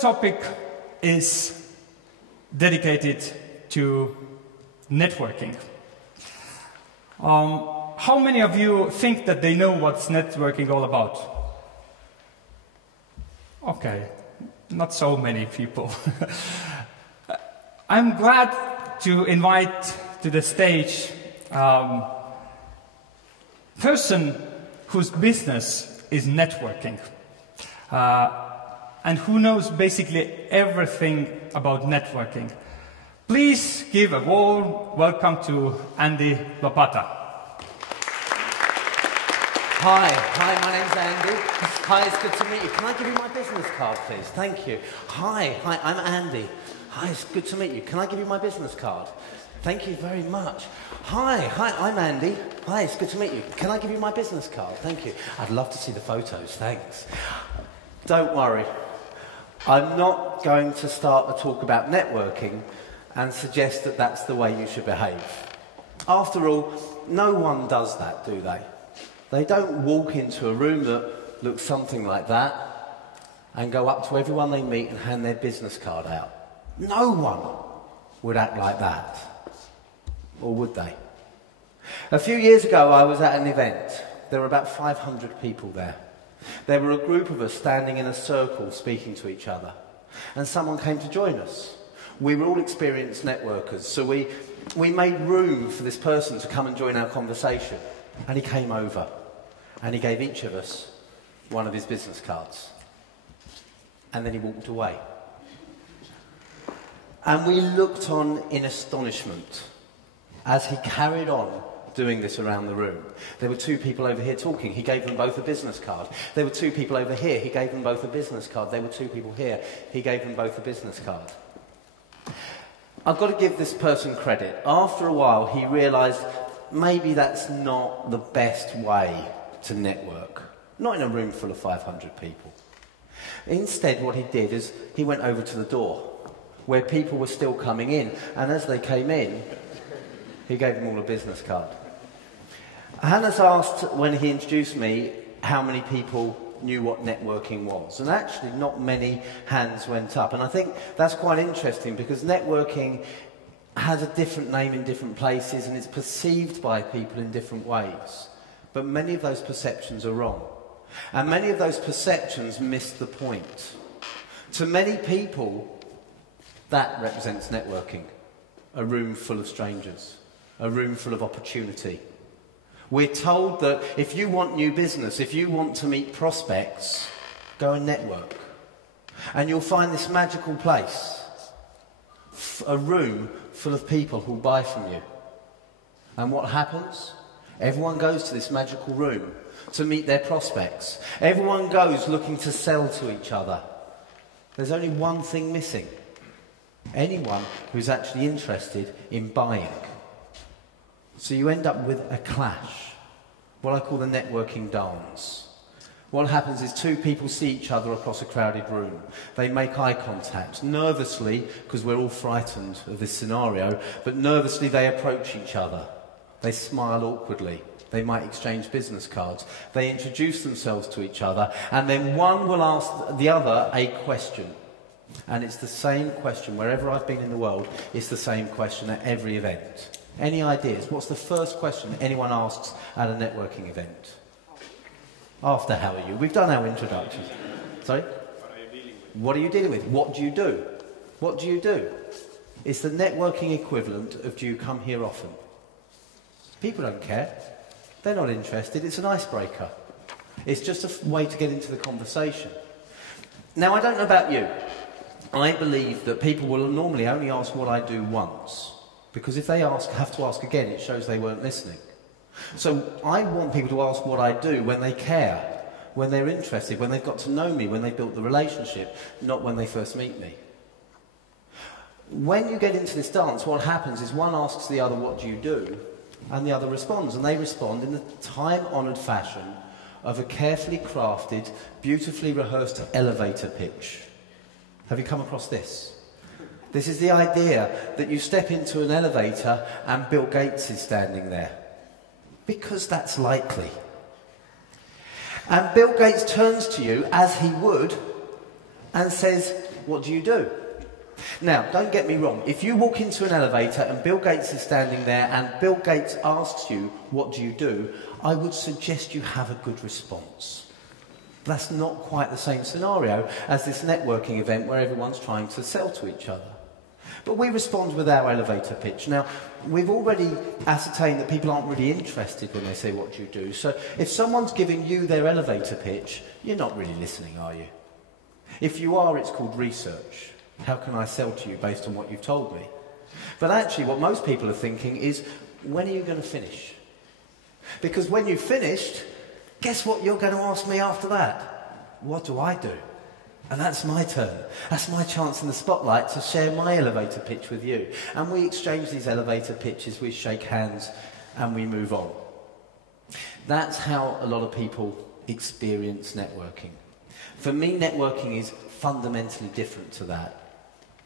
first topic is dedicated to networking. How many of you think that they know what's networking all about? Okay, not so many people. I'm glad to invite to the stage person whose business is networking and who knows basically everything about networking. Please give a warm welcome to Andy Lopata. Hi, my name's Andy. Hi, it's good to meet you. Can I give you my business card, please? Thank you. Hi, I'm Andy. Hi, it's good to meet you. Can I give you my business card? Thank you very much. Hi, I'm Andy. Hi, it's good to meet you. Can I give you my business card? Thank you. I'd love to see the photos, thanks. Don't worry. I'm not going to start a talk about networking and suggest that that's the way you should behave. After all, no one does that, do they? They don't walk into a room that looks something like that and go up to everyone they meet and hand their business card out. No one would act like that. Or would they? A few years ago, I was at an event. There were about 500 people there. There were a group of us standing in a circle speaking to each other. And someone came to join us. We were all experienced networkers, so we made room for this person to come and join our conversation. And he came over. And he gave each of us one of his business cards. And then he walked away. And we looked on in astonishment as he carried on doing this around the room. There were two people over here talking. He gave them both a business card. There were two people over here. He gave them both a business card. There were two people here. He gave them both a business card. I've got to give this person credit. After a while, he realised maybe that's not the best way to network. Not in a room full of 500 people. Instead, what he did is he went over to the door where people were still coming in, and as they came in, he gave them all a business card. Hannes asked when he introduced me how many people knew what networking was, and actually not many hands went up, and I think that's quite interesting because networking has a different name in different places and it's perceived by people in different ways. But many of those perceptions are wrong. And many of those perceptions miss the point. To many people, that represents networking. A room full of strangers. A room full of opportunity. We're told that if you want new business, if you want to meet prospects, go and network. And you'll find this magical place. A room full of people who'll buy from you. And what happens? Everyone goes to this magical room to meet their prospects. Everyone goes looking to sell to each other. There's only one thing missing. Anyone who's actually interested in buying. So you end up with a clash. What I call the networking dance. What happens is two people see each other across a crowded room. They make eye contact, nervously, because we're all frightened of this scenario, but nervously they approach each other. They smile awkwardly. They might exchange business cards. They introduce themselves to each other, and then one will ask the other a question. And it's the same question, wherever I've been in the world, it's the same question at every event. Any ideas? What's the first question anyone asks at a networking event? After how are you? We've done our introductions. Sorry? What are you dealing with? What do you do? What do you do? It's the networking equivalent of do you come here often? People don't care. They're not interested. It's an icebreaker. It's just a way to get into the conversation. Now, I don't know about you. I believe that people will normally only ask what I do once. Because if they have to ask again, it shows they weren't listening. So I want people to ask what I do when they care, when they're interested, when they've got to know me, when they've built the relationship, not when they first meet me. When you get into this dance, what happens is one asks the other, what do you do? And the other responds, and they respond in the time-honoured fashion of a carefully crafted, beautifully rehearsed elevator pitch. Have you come across this? This is the idea that you step into an elevator and Bill Gates is standing there. Because that's likely. And Bill Gates turns to you, as he would, and says, what do you do? Now, don't get me wrong. If you walk into an elevator and Bill Gates is standing there and Bill Gates asks you, what do you do? I would suggest you have a good response. That's not quite the same scenario as this networking event where everyone's trying to sell to each other. But we respond with our elevator pitch. Now, we've already ascertained that people aren't really interested when they say, what do you do? So if someone's giving you their elevator pitch, you're not really listening, are you? If you are, it's called research. How can I sell to you based on what you've told me? But actually, what most people are thinking is, when are you going to finish? Because when you've finished, guess what you're going to ask me after that? What do I do? And that's my turn. That's my chance in the spotlight to share my elevator pitch with you. And we exchange these elevator pitches, we shake hands, and we move on. That's how a lot of people experience networking. For me, networking is fundamentally different to that.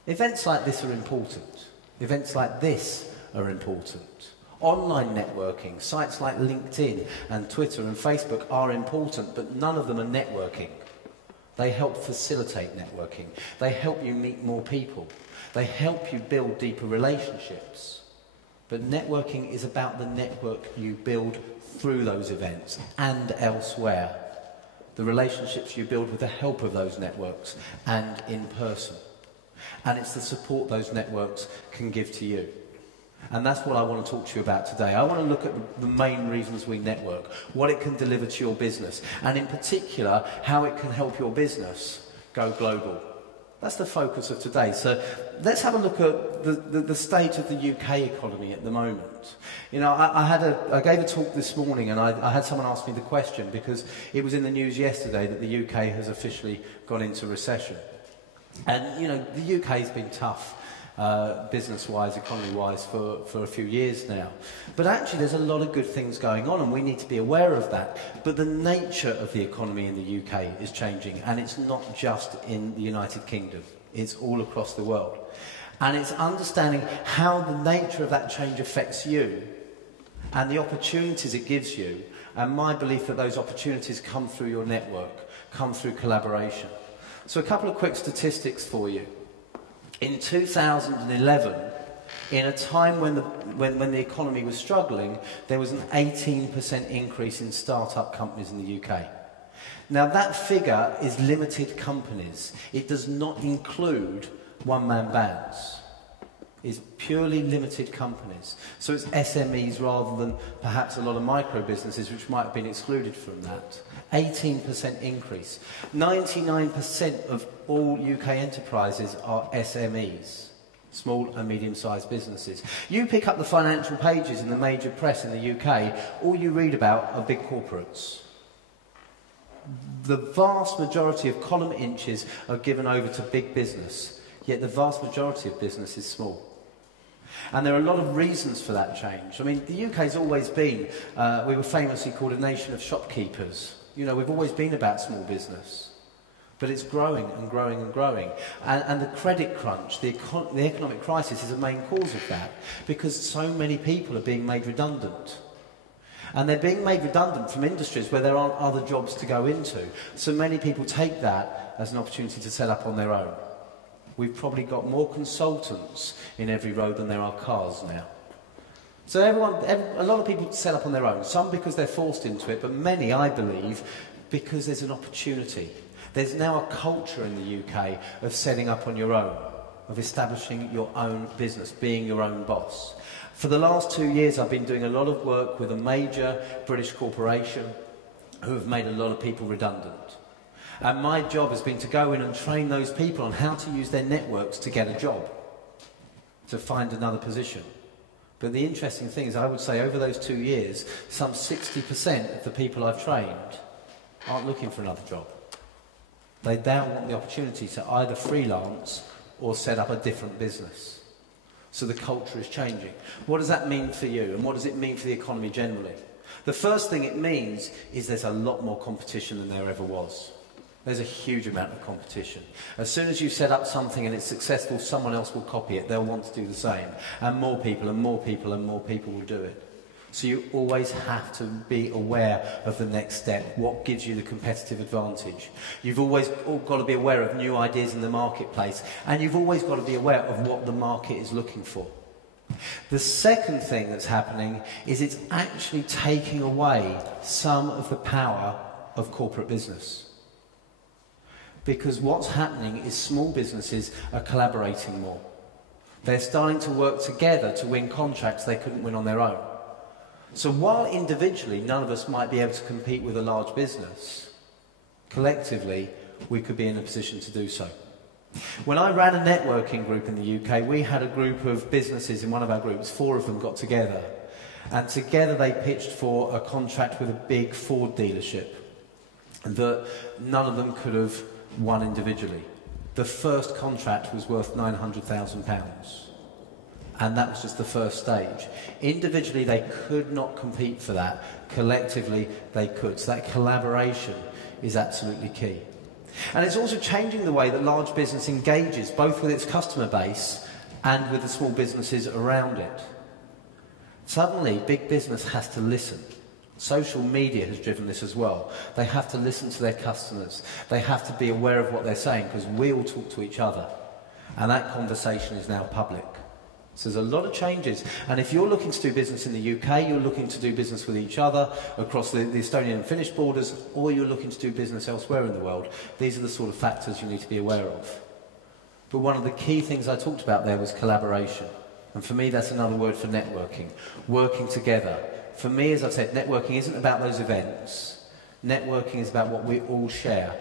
Events like this are important. Events like this are important. Online networking, sites like LinkedIn and Twitter and Facebook are important, but none of them are networking. They help facilitate networking. They help you meet more people. They help you build deeper relationships. But networking is about the network you build through those events and elsewhere. The relationships you build with the help of those networks and in person. And it's the support those networks can give to you. And that's what I want to talk to you about today. I want to look at the main reasons we network, what it can deliver to your business, and in particular, how it can help your business go global. That's the focus of today. So let's have a look at the state of the UK economy at the moment. You know, I gave a talk this morning and I had someone ask me the question because it was in the news yesterday that the UK has officially gone into recession. And, you know, the UK has been tough. Business-wise, economy-wise, for a few years now. But actually there's a lot of good things going on and we need to be aware of that. But the nature of the economy in the UK is changing, and it's not just in the United Kingdom, it's all across the world. And it's understanding how the nature of that change affects you and the opportunities it gives you, and my belief that those opportunities come through your network, come through collaboration. So a couple of quick statistics for you. In 2011, in a time when the economy was struggling, there was an 18% increase in start-up companies in the UK. Now that figure is limited companies. It does not include one-man bands. It's purely limited companies. So it's SMEs rather than perhaps a lot of micro businesses which might have been excluded from that. 18% increase. 99% of all UK enterprises are SMEs, small and medium-sized businesses. You pick up the financial pages in the major press in the UK, all you read about are big corporates. The vast majority of column inches are given over to big business, yet the vast majority of business is small. And there are a lot of reasons for that change. I mean, the UK's always been, we were famously called a nation of shopkeepers. You know, we've always been about small business. But it's growing and growing and growing. And the credit crunch, the economic crisis is a main cause of that, because so many people are being made redundant. And they're being made redundant from industries where there aren't other jobs to go into. So many people take that as an opportunity to set up on their own. We've probably got more consultants in every road than there are cars now. So a lot of people set up on their own, some because they're forced into it, but many, I believe, because there's an opportunity. There's now a culture in the UK of setting up on your own, of establishing your own business, being your own boss. For the last 2 years, I've been doing a lot of work with a major British corporation who have made a lot of people redundant. And my job has been to go in and train those people on how to use their networks to get a job, to find another position. But the interesting thing is, I would say over those 2 years, some 60% of the people I've trained aren't looking for another job. They now want the opportunity to either freelance or set up a different business. So the culture is changing. What does that mean for you? And what does it mean for the economy generally? The first thing it means is there's a lot more competition than there ever was. There's a huge amount of competition. As soon as you set up something and it's successful, someone else will copy it. They'll want to do the same. And more people and more people and more people will do it. So you always have to be aware of the next step, what gives you the competitive advantage. You've always got to be aware of new ideas in the marketplace, and you've always got to be aware of what the market is looking for. The second thing that's happening is it's actually taking away some of the power of corporate business. Because what's happening is small businesses are collaborating more. They're starting to work together to win contracts they couldn't win on their own. So while individually none of us might be able to compete with a large business, collectively we could be in a position to do so. When I ran a networking group in the UK, we had a group of businesses in one of our groups, 4 of them got together, and together they pitched for a contract with a big Ford dealership that none of them could have won individually. The first contract was worth £900,000, and that was just the first stage. Individually they could not compete for that, collectively they could. So that collaboration is absolutely key. And it's also changing the way that large business engages, both with its customer base and with the small businesses around it. Suddenly, big business has to listen. Social media has driven this as well. They have to listen to their customers. They have to be aware of what they're saying, because we all talk to each other. And that conversation is now public. So there's a lot of changes. And if you're looking to do business in the UK, you're looking to do business with each other across the Estonian and Finnish borders, or you're looking to do business elsewhere in the world, these are the sort of factors you need to be aware of. But one of the key things I talked about there was collaboration. And for me, that's another word for networking. Working together. For me, as I've said, networking isn't about those events. Networking is about what we all share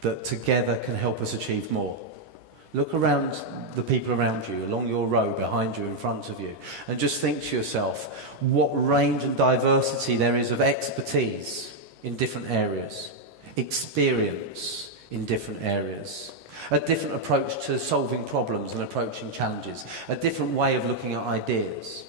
that together can help us achieve more. Look around the people around you, along your row, behind you, in front of you, and just think to yourself what range and diversity there is of expertise in different areas, experience in different areas, a different approach to solving problems and approaching challenges, a different way of looking at ideas.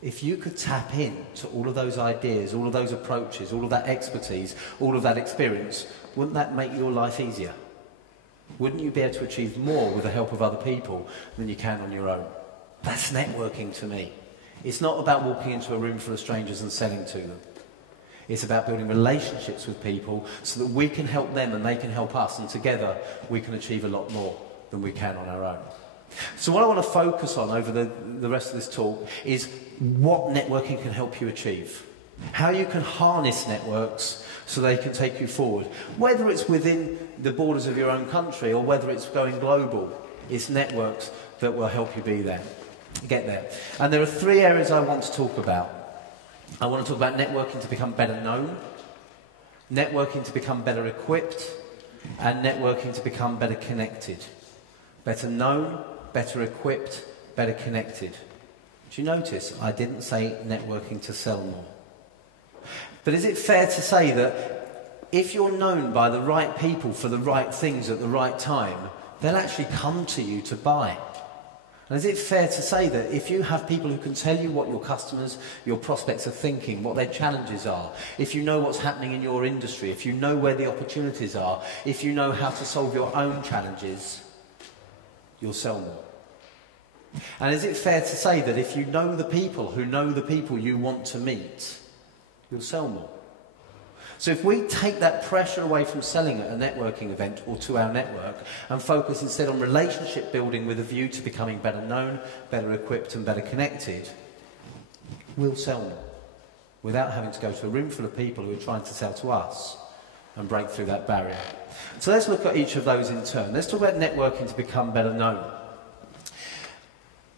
If you could tap in to all of those ideas, all of those approaches, all of that expertise, all of that experience, wouldn't that make your life easier? Wouldn't you be able to achieve more with the help of other people than you can on your own? That's networking to me. It's not about walking into a room full of strangers and selling to them. It's about building relationships with people so that we can help them and they can help us, and together we can achieve a lot more than we can on our own. So what I want to focus on over the rest of this talk is what networking can help you achieve. How you can harness networks so they can take you forward. Whether it's within the borders of your own country or whether it's going global, it's networks that will help you get there. And there are 3 areas I want to talk about. I want to talk about networking to become better known, networking to become better equipped, and networking to become better connected. Better known, better equipped, better connected. Do you notice I didn't say networking to sell more? But is it fair to say that if you're known by the right people for the right things at the right time, they'll actually come to you to buy? And is it fair to say that if you have people who can tell you what your customers, your prospects are thinking, what their challenges are, if you know what's happening in your industry, if you know where the opportunities are, if you know how to solve your own challenges, you'll sell more? And is it fair to say that if you know the people who know the people you want to meet, you'll sell more? So if we take that pressure away from selling at a networking event or to our network and focus instead on relationship building with a view to becoming better known, better equipped and better connected, we'll sell more without having to go to a room full of people who are trying to sell to us and break through that barrier. So let's look at each of those in turn. Let's talk about networking to become better known.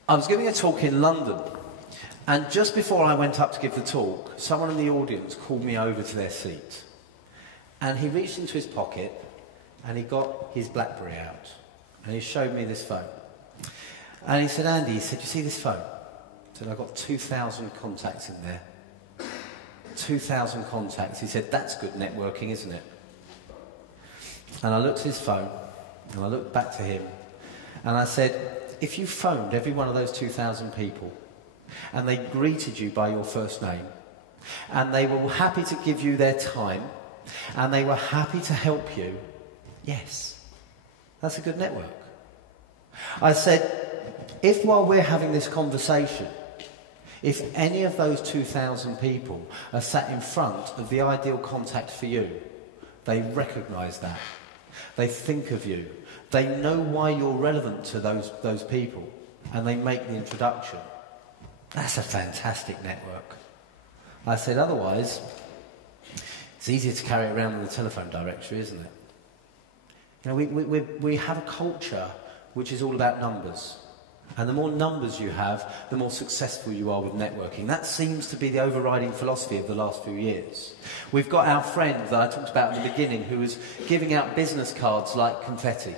I was giving a talk in London, and just before I went up to give the talk, someone in the audience called me over to their seat. And he reached into his pocket and he got his BlackBerry out and he showed me this phone. And he said, Andy, he said, you see this phone? He said, I've got 2,000 contacts in there. 2,000 contacts. He said, that's good networking, isn't it? And I looked at his phone and I looked back to him and I said, if you phoned every one of those 2,000 people and they greeted you by your first name and they were happy to give you their time and they were happy to help you, yes, that's a good network. I said, if while we're having this conversation, If any of those 2,000 people are sat in front of the ideal contact for you, they recognise that. They think of you. They know why you're relevant to those people, and they make the introduction. That's a fantastic network. I said otherwise, it's easier to carry it around with a telephone directory, isn't it? You know, we have a culture which is all about numbers. And the more numbers you have, the more successful you are with networking. That seems to be the overriding philosophy of the last few years. We've got our friend that I talked about in the beginning who was giving out business cards like confetti.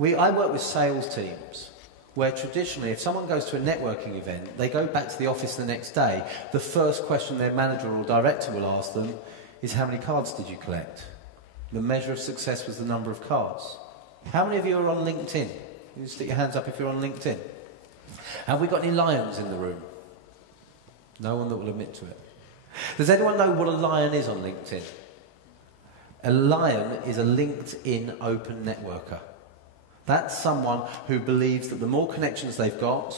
I work with sales teams where traditionally if someone goes to a networking event, they go back to the office the next day, the first question their manager or director will ask them is, how many cards did you collect? The measure of success was the number of cards. How many of you are on LinkedIn? You stick your hands up if you're on LinkedIn. Have we got any lions in the room? No one that will admit to it. Does anyone know what a lion is on LinkedIn? A lion is a LinkedIn open networker. That's someone who believes that the more connections they've got,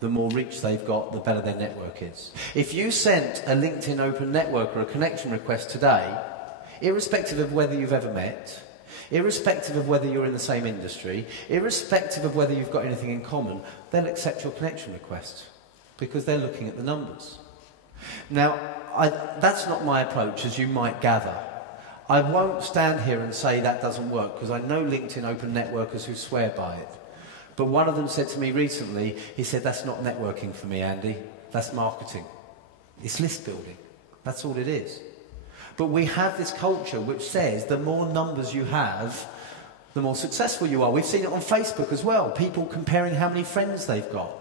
the more reach they've got, the better their network is. If you sent a LinkedIn open networker a connection request today, irrespective of whether you've ever met, irrespective of whether you're in the same industry, irrespective of whether you've got anything in common, they'll accept your connection request because they're looking at the numbers. Now, that's not my approach, as you might gather. I won't stand here and say that doesn't work because I know LinkedIn open networkers who swear by it. But one of them said to me recently, he said, that's not networking for me, Andy. That's marketing. It's list building. That's all it is. But we have this culture which says the more numbers you have, the more successful you are. We've seen it on Facebook as well, people comparing how many friends they've got.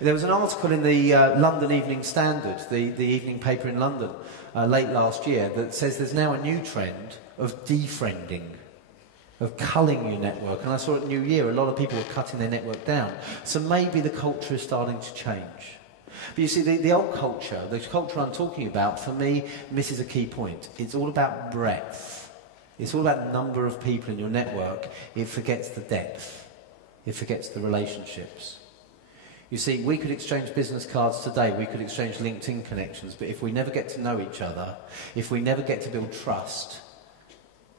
There was an article in the London Evening Standard, the evening paper in London, late last year, that says there's now a new trend of defriending, of culling your network. And I saw at New Year, a lot of people were cutting their network down. So maybe the culture is starting to change. But you see, the old culture, the culture I'm talking about, for me, misses a key point. It's all about breadth. It's all about the number of people in your network. It forgets the depth. It forgets the relationships. You see, we could exchange business cards today, we could exchange LinkedIn connections, but if we never get to know each other, if we never get to build trust,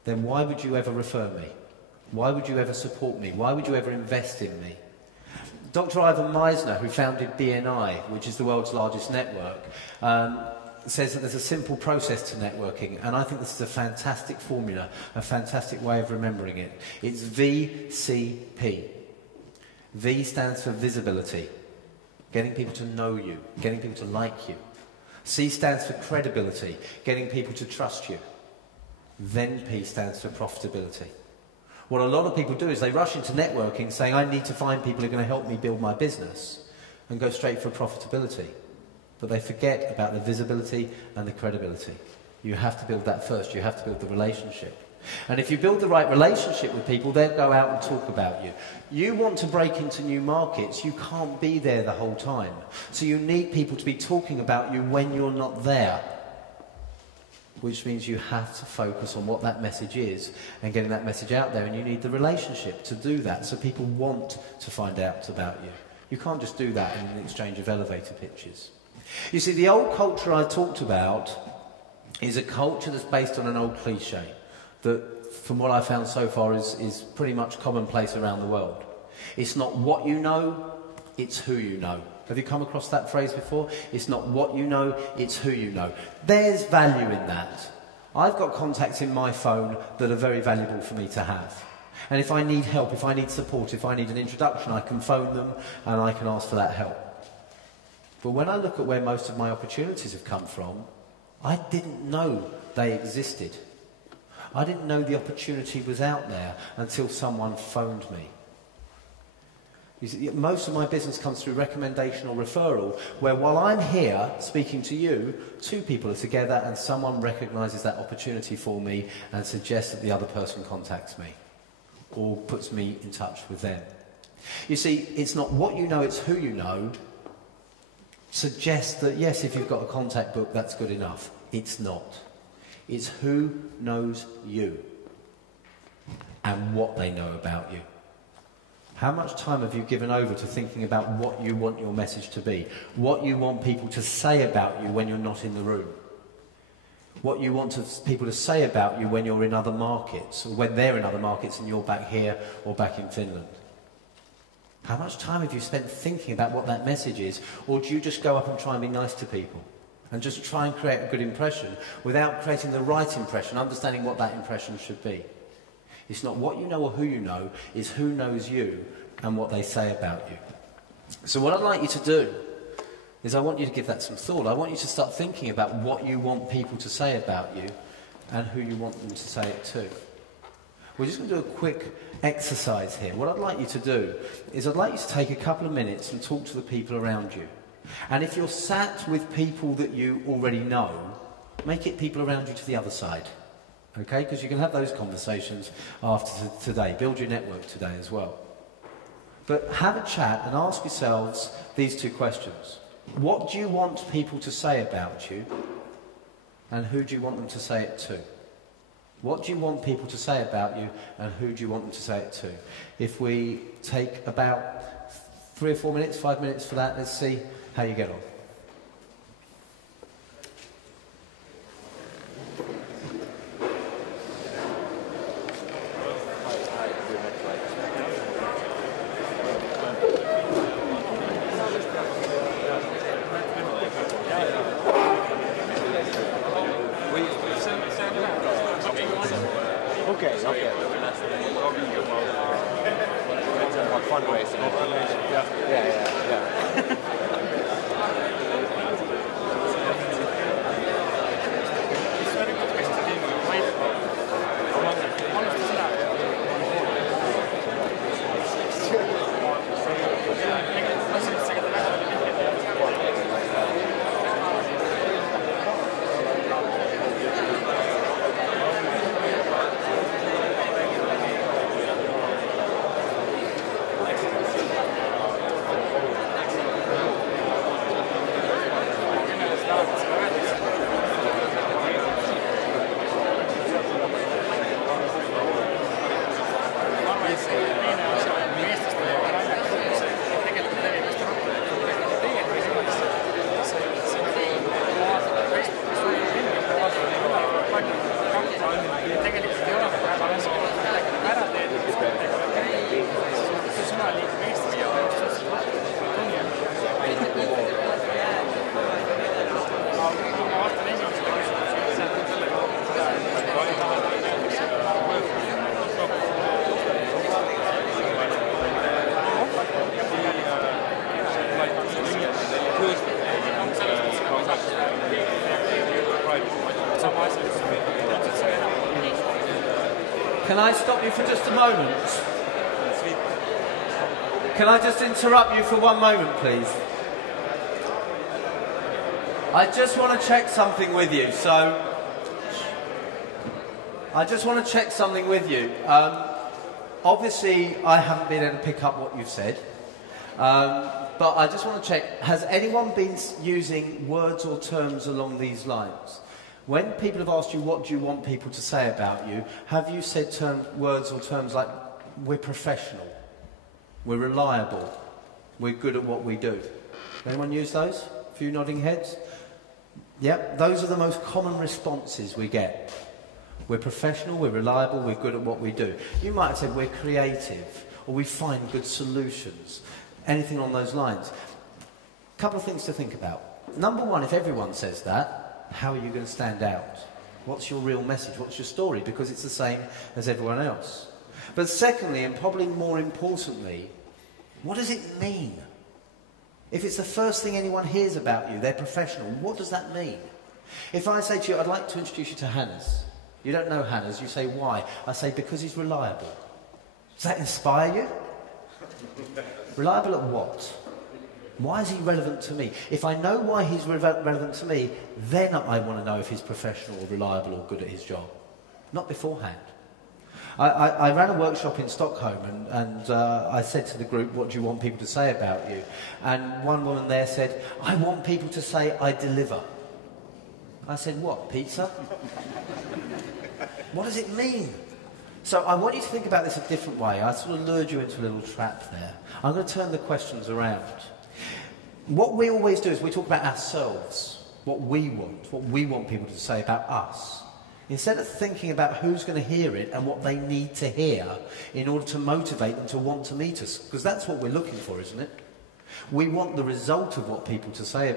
then why would you ever refer me? Why would you ever support me? Why would you ever invest in me? Dr. Ivan Meisner, who founded BNI, which is the world's largest network, says that there's a simple process to networking, and I think this is a fantastic formula, a fantastic way of remembering it. It's VCP. V stands for visibility, getting people to know you, getting people to like you. C stands for credibility, getting people to trust you. Then P stands for profitability. What a lot of people do is they rush into networking saying, I need to find people who are going to help me build my business, and go straight for profitability. But they forget about the visibility and the credibility. You have to build that first. You have to build the relationship. And if you build the right relationship with people, they'll go out and talk about you. You want to break into new markets, you can't be there the whole time. So you need people to be talking about you when you're not there. Which means you have to focus on what that message is and getting that message out there, and you need the relationship to do that, so people want to find out about you. You can't just do that in an exchange of elevator pitches. You see, the old culture I talked about is a culture that's based on an old cliche that, from what I've found so far, is pretty much commonplace around the world. It's not what you know, it's who you know. Have you come across that phrase before? It's not what you know, it's who you know. There's value in that. I've got contacts in my phone that are very valuable for me to have. And if I need help, if I need support, if I need an introduction, I can phone them and I can ask for that help. But when I look at where most of my opportunities have come from, I didn't know they existed. I didn't know the opportunity was out there until someone phoned me. You see, most of my business comes through recommendation or referral, where while I'm here speaking to you, two people are together and someone recognises that opportunity for me and suggests that the other person contacts me or puts me in touch with them. You see, it's not what you know, it's who you know. Suggests that, yes, if you've got a contact book, that's good enough. It's not. It's who knows you and what they know about you. How much time have you given over to thinking about what you want your message to be? What you want people to say about you when you're not in the room? What you want people to say about you when you're in other markets, or when they're in other markets and you're back here or back in Finland? How much time have you spent thinking about what that message is? Or do you just go up and try and be nice to people? And just try and create a good impression without creating the right impression, understanding what that impression should be? It's not what you know or who you know, it's who knows you and what they say about you. So what I'd like you to do is I want you to give that some thought. I want you to start thinking about what you want people to say about you and who you want them to say it to. We're just going to do a quick exercise here. What I'd like you to do is I'd like you to take a couple of minutes and talk to the people around you. And if you're sat with people that you already know, make it people around you to the other side. Okay? Because you can have those conversations after today. Build your network today as well. But have a chat and ask yourselves these two questions. What do you want people to say about you? And who do you want them to say it to? What do you want people to say about you? And who do you want them to say it to? If we take about 3 or 4 minutes, 5 minutes for that, let's see how you get on. Can I stop you for just a moment? Can I just interrupt you for one moment, please? I just want to check something with you. So, I just want to check something with you. Obviously, I haven't been able to pick up what you've said. But I just want to check, has anyone been using words or terms along these lines? When people have asked you what do you want people to say about you, have you said words or terms like, we're professional, we're reliable, we're good at what we do? Anyone use those? A few nodding heads? Yep, those are the most common responses we get. We're professional, we're reliable, we're good at what we do. You might have said we're creative, or we find good solutions. Anything on those lines. A couple of things to think about. Number one, if everyone says that, how are you going to stand out? What's your real message? What's your story? Because it's the same as everyone else. But secondly, and probably more importantly, what does it mean? If it's the first thing anyone hears about you, they're professional, what does that mean? If I say to you, I'd like to introduce you to Hannes. You don't know Hannes, you say, why? I say, because he's reliable. Does that inspire you? Reliable at what? Why is he relevant to me? If I know why he's relevant to me, then I want to know if he's professional or reliable or good at his job. Not beforehand. I ran a workshop in Stockholm and I said to the group, what do you want people to say about you? And one woman there said, I want people to say I deliver. I said, what, pizza? What does it mean? So I want you to think about this a different way. I sort of lured you into a little trap there. I'm going to turn the questions around. What we always do is we talk about ourselves, what we want people to say about us. Instead of thinking about who's going to hear it and what they need to hear in order to motivate them to want to meet us, because that's what we're looking for, isn't it? We want the result of what people say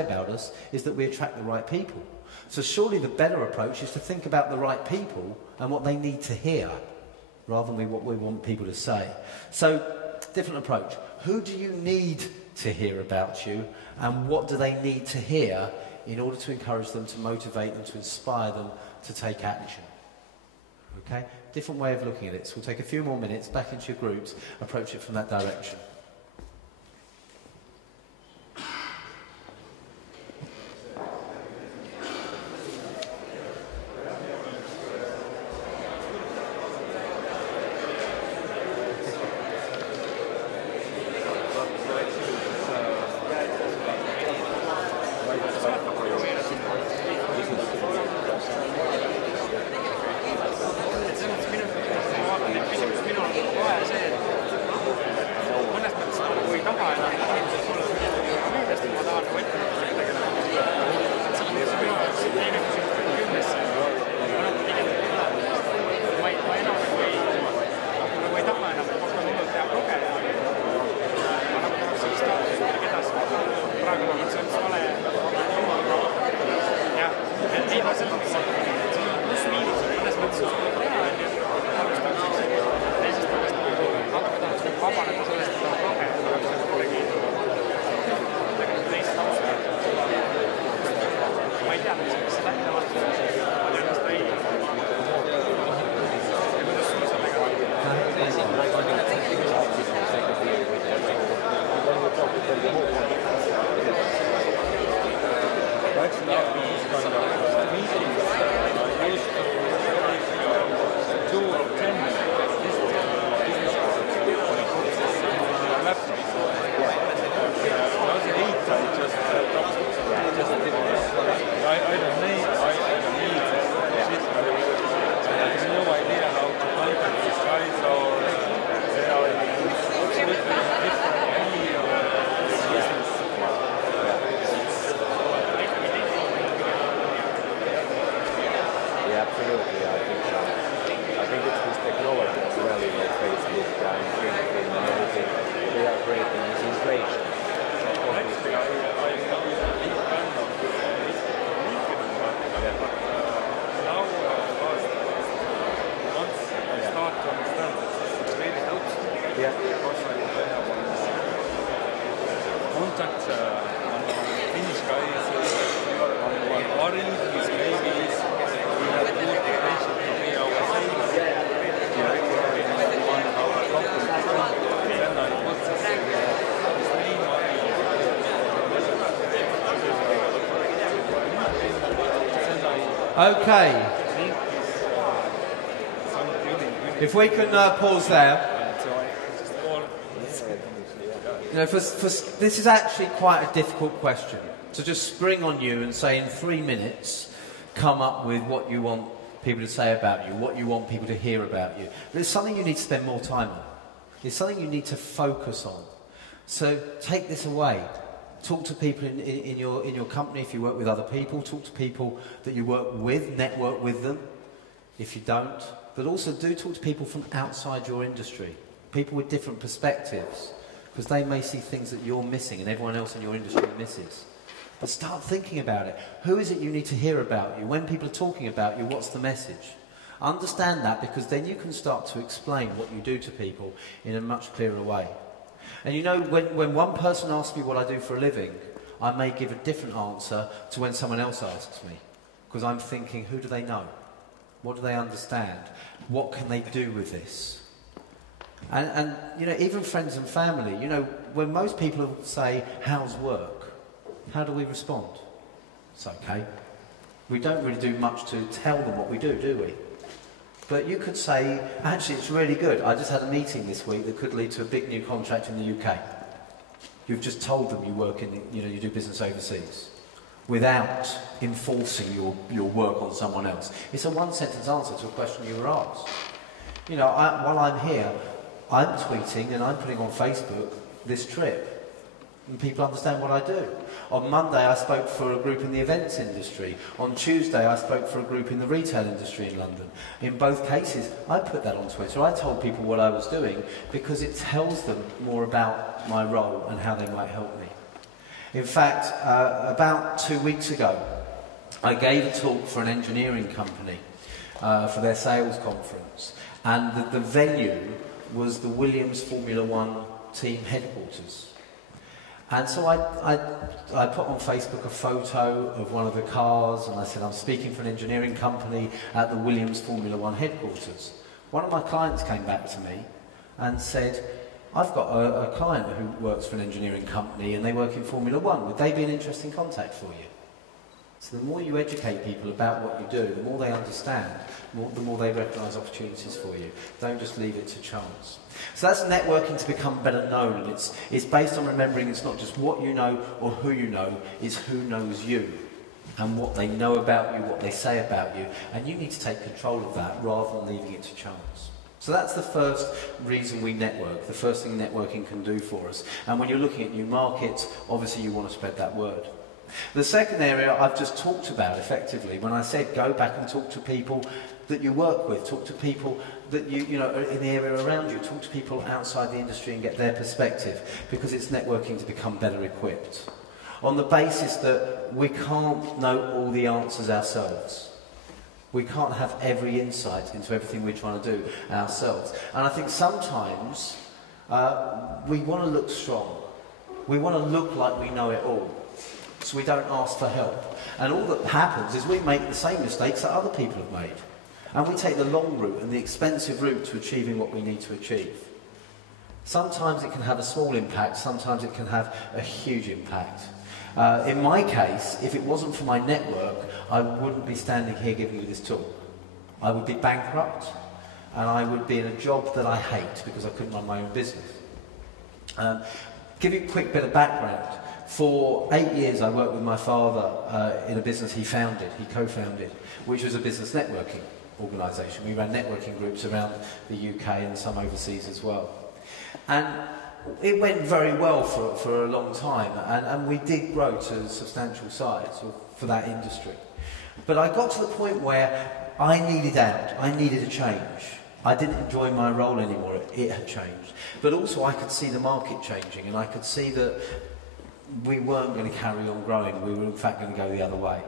about us is that we attract the right people. So surely the better approach is to think about the right people and what they need to hear, rather than what we want people to say. So, different approach. Who do you need to hear about you, and what do they need to hear in order to encourage them, to motivate them, to inspire them to take action? Okay? Different way of looking at it. So we'll take a few more minutes, back into your groups, approach it from that direction. Okay. If we can pause there. You know, this is actually quite a difficult question to just spring on you and say in 3 minutes, come up with what you want people to say about you, what you want people to hear about you. But it's something you need to spend more time on. It's something you need to focus on. So take this away. Talk to people in your company if you work with other people. Talk to people that you work with, network with them if you don't. But also do talk to people from outside your industry, people with different perspectives, because they may see things that you're missing and everyone else in your industry misses. But start thinking about it. Who is it you need to hear about you? When people are talking about you, what's the message? Understand that, because then you can start to explain what you do to people in a much clearer way. And you know, when one person asks me what I do for a living, I may give a different answer to when someone else asks me. Because I'm thinking, who do they know? What do they understand? What can they do with this? And you know, even friends and family, you know, when most people say, how's work? How do we respond? It's okay. We don't really do much to tell them what we do we? But you could say, actually, it's really good. I just had a meeting this week that could lead to a big new contract in the UK. You've just told them you work in, you know, you do business overseas. without enforcing your work on someone else. It's a one-sentence answer to a question you were asked. You know, while I'm here, I'm tweeting and I'm putting on Facebook this trip. And people understand what I do. On Monday, I spoke for a group in the events industry. On Tuesday, I spoke for a group in the retail industry in London. In both cases, I put that on Twitter. I told people what I was doing because it tells them more about my role and how they might help me. In fact, about 2 weeks ago, I gave a talk for an engineering company for their sales conference. And the venue was the Williams Formula One team headquarters. And so I put on Facebook a photo of one of the cars, and I said, I'm speaking for an engineering company at the Williams Formula One headquarters. One of my clients came back to me and said, I've got a client who works for an engineering company and they work in Formula One. Would they be an interesting contact for you? So the more you educate people about what you do, the more they understand, the more they recognise opportunities for you. Don't just leave it to chance. So that's networking to become better known, and it's based on remembering it's not just what you know or who you know, it's who knows you and what they know about you, what they say about you, and you need to take control of that rather than leaving it to chance. So that's the first reason we network, the first thing networking can do for us. And when you're looking at new markets, obviously you want to spread that word. The second area I've just talked about effectively, when I said go back and talk to people that you work with, talk to people that you know are in the area around you, talk to people outside the industry and get their perspective, because it's networking to become better equipped. On the basis that we can't know all the answers ourselves. We can't have every insight into everything we're trying to do ourselves. And I think sometimes we want to look strong. We want to look like we know it all. So we don't ask for help. And all that happens is we make the same mistakes that other people have made. And we take the long route and the expensive route to achieving what we need to achieve. Sometimes it can have a small impact, sometimes it can have a huge impact. In my case, if it wasn't for my network, I wouldn't be standing here giving you this talk. I would be bankrupt, and I would be in a job that I hate because I couldn't run my own business. Give you a quick bit of background. For 8 years I worked with my father in a business he co-founded, which was a business networking organisation. We ran networking groups around the UK and some overseas as well. And it went very well for a long time, and we did grow to a substantial size for that industry. But I got to the point where I needed out, I needed a change. I didn't enjoy my role anymore, it had changed. But also I could see the market changing, and I could see that we weren't going to carry on growing, we were in fact going to go the other way.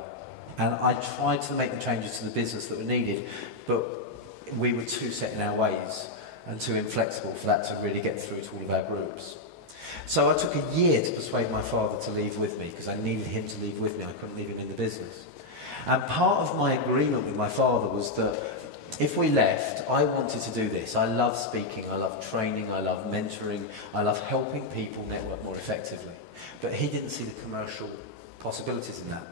And I tried to make the changes to the business that were needed, but we were too set in our ways and too inflexible for that to really get through to all of our groups. So I took a year to persuade my father to leave with me, because I needed him to leave with me, I couldn't leave him in the business. And part of my agreement with my father was that if we left, I wanted to do this. I love speaking, I love training, I love mentoring, I love helping people network more effectively. But he didn't see the commercial possibilities in that.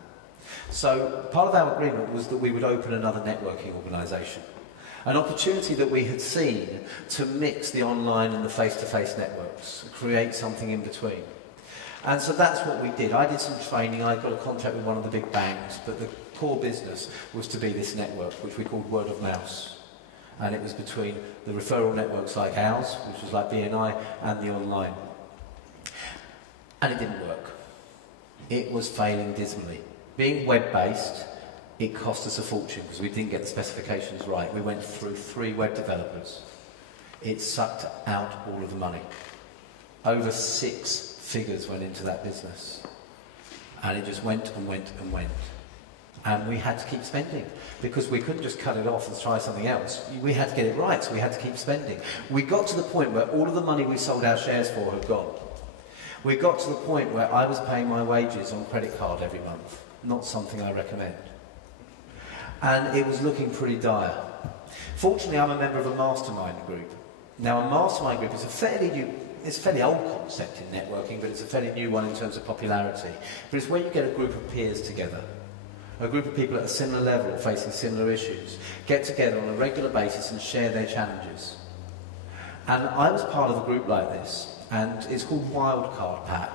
So part of our agreement was that we would open another networking organisation. An opportunity that we had seen to mix the online and the face-to-face networks, create something in between. And so that's what we did. I did some training, I got a contract with one of the big banks, but the core business was to be this network, which we called Word of Mouse. And it was between the referral networks like ours, which was like BNI, and the online. And it didn't work. It was failing dismally. Being web-based, it cost us a fortune because we didn't get the specifications right. We went through 3 web developers. It sucked out all of the money. Over 6 figures went into that business. And it just went and went and went. And we had to keep spending because we couldn't just cut it off and try something else. We had to get it right, so we had to keep spending. We got to the point where all of the money we sold our shares for had gone. We got to the point where I was paying my wages on credit card every month. Not something I recommend. And it was looking pretty dire. Fortunately, I'm a member of a mastermind group. Now, a mastermind group is a fairly old concept in networking, but it's a fairly new one in terms of popularity. But it's where you get a group of peers together. A group of people at a similar level, facing similar issues, get together on a regular basis and share their challenges. And I was part of a group like this, and it's called Wildcard Pack.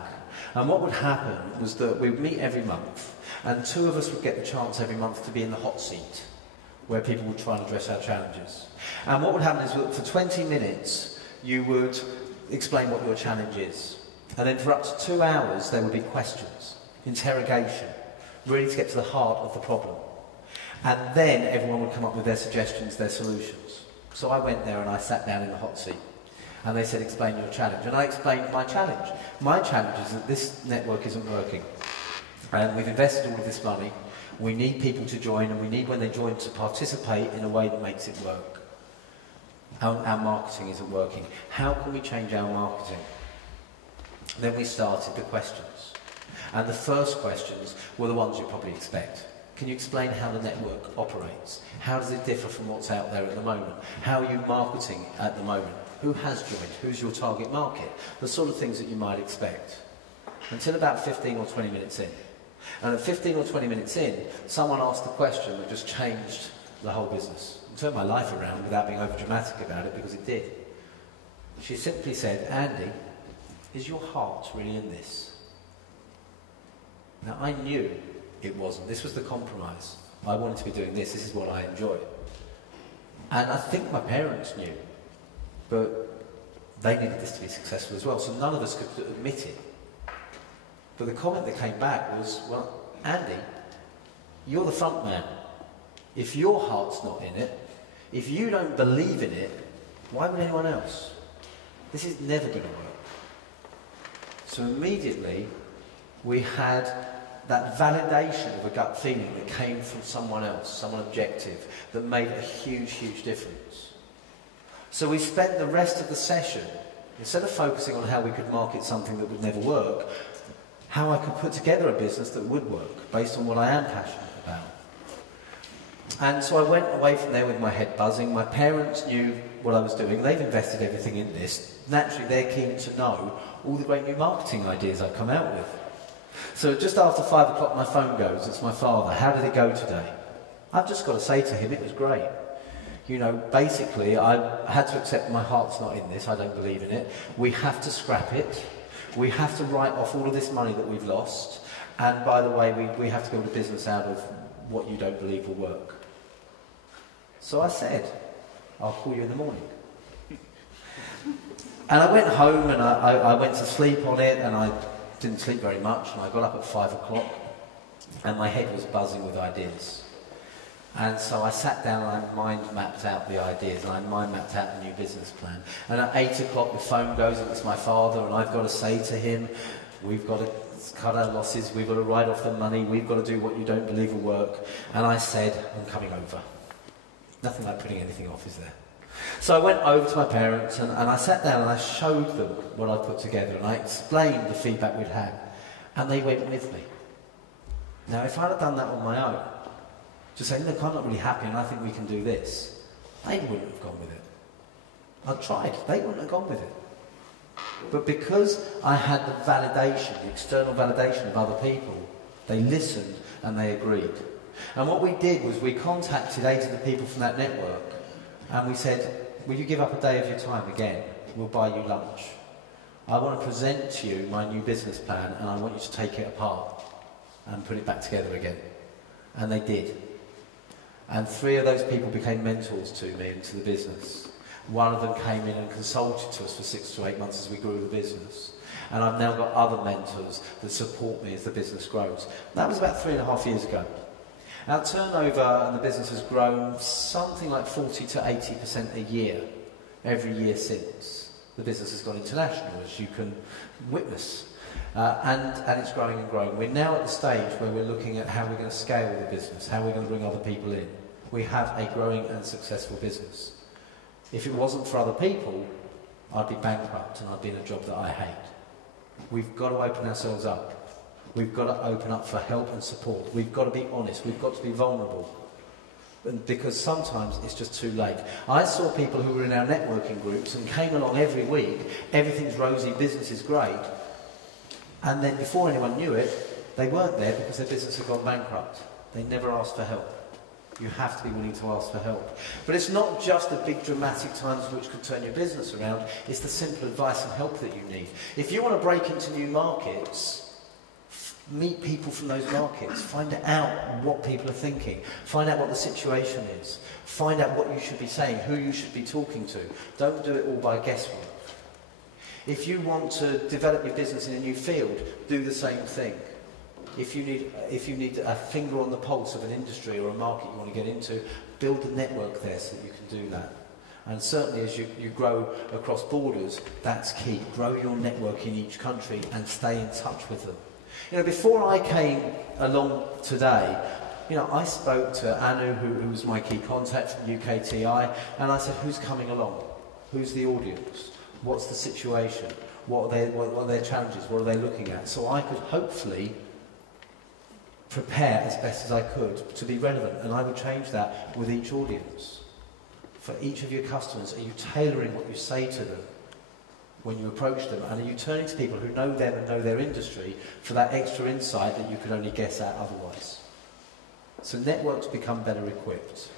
And what would happen was that we would meet every month, And 2 of us would get the chance every month to be in the hot seat, where people would try and address our challenges. And what would happen is that for 20 minutes, you would explain what your challenge is. And then for up to 2 hours, there would be questions, interrogation, really to get to the heart of the problem. And then everyone would come up with their suggestions, their solutions. So I went there and I sat down in the hot seat. And they said, explain your challenge. And I explained my challenge. My challenge is that this network isn't working. And we've invested all of this money. We need people to join, and we need, when they join, to participate in a way that makes it work. Our marketing isn't working. How can we change our marketing? Then we started the questions. And the first questions were the ones you probably expect. Can you explain how the network operates? How does it differ from what's out there at the moment? How are you marketing at the moment? Who has joined? Who's your target market? The sort of things that you might expect. Until about 15 or 20 minutes in. And at 15 or 20 minutes in, someone asked a question that just changed the whole business. It turned my life around without being over dramatic about it, because it did. She simply said, Andy, is your heart really in this? Now I knew it wasn't. This was the compromise. I wanted to be doing this. This is what I enjoy. And I think my parents knew. But they needed this to be successful as well. So none of us could admit it. But the comment that came back was, well, Andy, you're the front man. If your heart's not in it, if you don't believe in it, why would anyone else? This is never going to work. So immediately, we had that validation of a gut feeling that came from someone else, someone objective, that made a huge, huge difference. So we spent the rest of the session, instead of focusing on how we could market something that would never work, how I could put together a business that would work, based on what I am passionate about. And so I went away from there with my head buzzing. My parents knew what I was doing. They've invested everything in this. Naturally, they're keen to know all the great new marketing ideas I've come out with. So just after 5 o'clock, my phone goes. It's my father. How did it go today? I've just got to say to him, it was great. You know, basically, I had to accept my heart's not in this. I don't believe in it. We have to scrap it. We have to write off all of this money that we've lost. And by the way, we have to build a business out of what you don't believe will work. So I said, I'll call you in the morning. And I went home and I went to sleep on it, and I didn't sleep very much, and I got up at 5 o'clock and my head was buzzing with ideas. And so I sat down and I mind mapped out the ideas, and I mind mapped out the new business plan. And at 8 o'clock the phone goes, and it's my father, and I've got to say to him, we've got to cut our losses, we've got to write off the money, we've got to do what you don't believe will work. And I said, I'm coming over. Nothing like putting anything off, is there? So I went over to my parents and I sat down and I showed them what I'd put together, and I explained the feedback we'd had, and they went with me. Now if I'd have done that on my own, just saying, look, I'm not really happy and I think we can do this, they wouldn't have gone with it. I tried, they wouldn't have gone with it. But because I had the validation, the external validation of other people, they listened and they agreed. And what we did was we contacted 8 of the people from that network, and we said, will you give up a day of your time again? We'll buy you lunch. I want to present to you my new business plan, and I want you to take it apart and put it back together again. And they did. And 3 of those people became mentors to me into the business. One of them came in and consulted to us for 6 to 8 months as we grew the business. And I've now got other mentors that support me as the business grows. That was about 3.5 years ago. Our turnover and the business has grown something like 40 to 80% a year, every year since. The business has gone international, as you can witness. And it's growing and growing. We're now at the stage where we're looking at how we're going to scale the business, how we're going to bring other people in. We have a growing and successful business. If it wasn't for other people, I'd be bankrupt and I'd be in a job that I hate. We've got to open ourselves up. We've got to open up for help and support. We've got to be honest. We've got to be vulnerable. Because sometimes it's just too late. I saw people who were in our networking groups and came along every week. Everything's rosy, business is great. And then before anyone knew it, they weren't there because their business had gone bankrupt. They never asked for help. You have to be willing to ask for help. But it's not just the big dramatic times which could turn your business around. It's the simple advice and help that you need. If you want to break into new markets, Meet people from those markets. Find out what people are thinking. Find out what the situation is. Find out what you should be saying, who you should be talking to. Don't do it all by guesswork. If you want to develop your business in a new field, do the same thing. If you need a finger on the pulse of an industry or a market you want to get into, build a network there so that you can do that. And certainly as you grow across borders, that's key. Grow your network in each country and stay in touch with them. You know, before I came along today, you know, I spoke to Anu, who was my key contact from UKTI, and I said, who's coming along? Who's the audience? What's the situation? What are their challenges? What are they looking at? So I could hopefully prepare as best as I could to be relevant, and I would change that with each audience. For each of your customers, are you tailoring what you say to them when you approach them, and are you turning to people who know them and know their industry for that extra insight that you could only guess at otherwise? So networks become better equipped.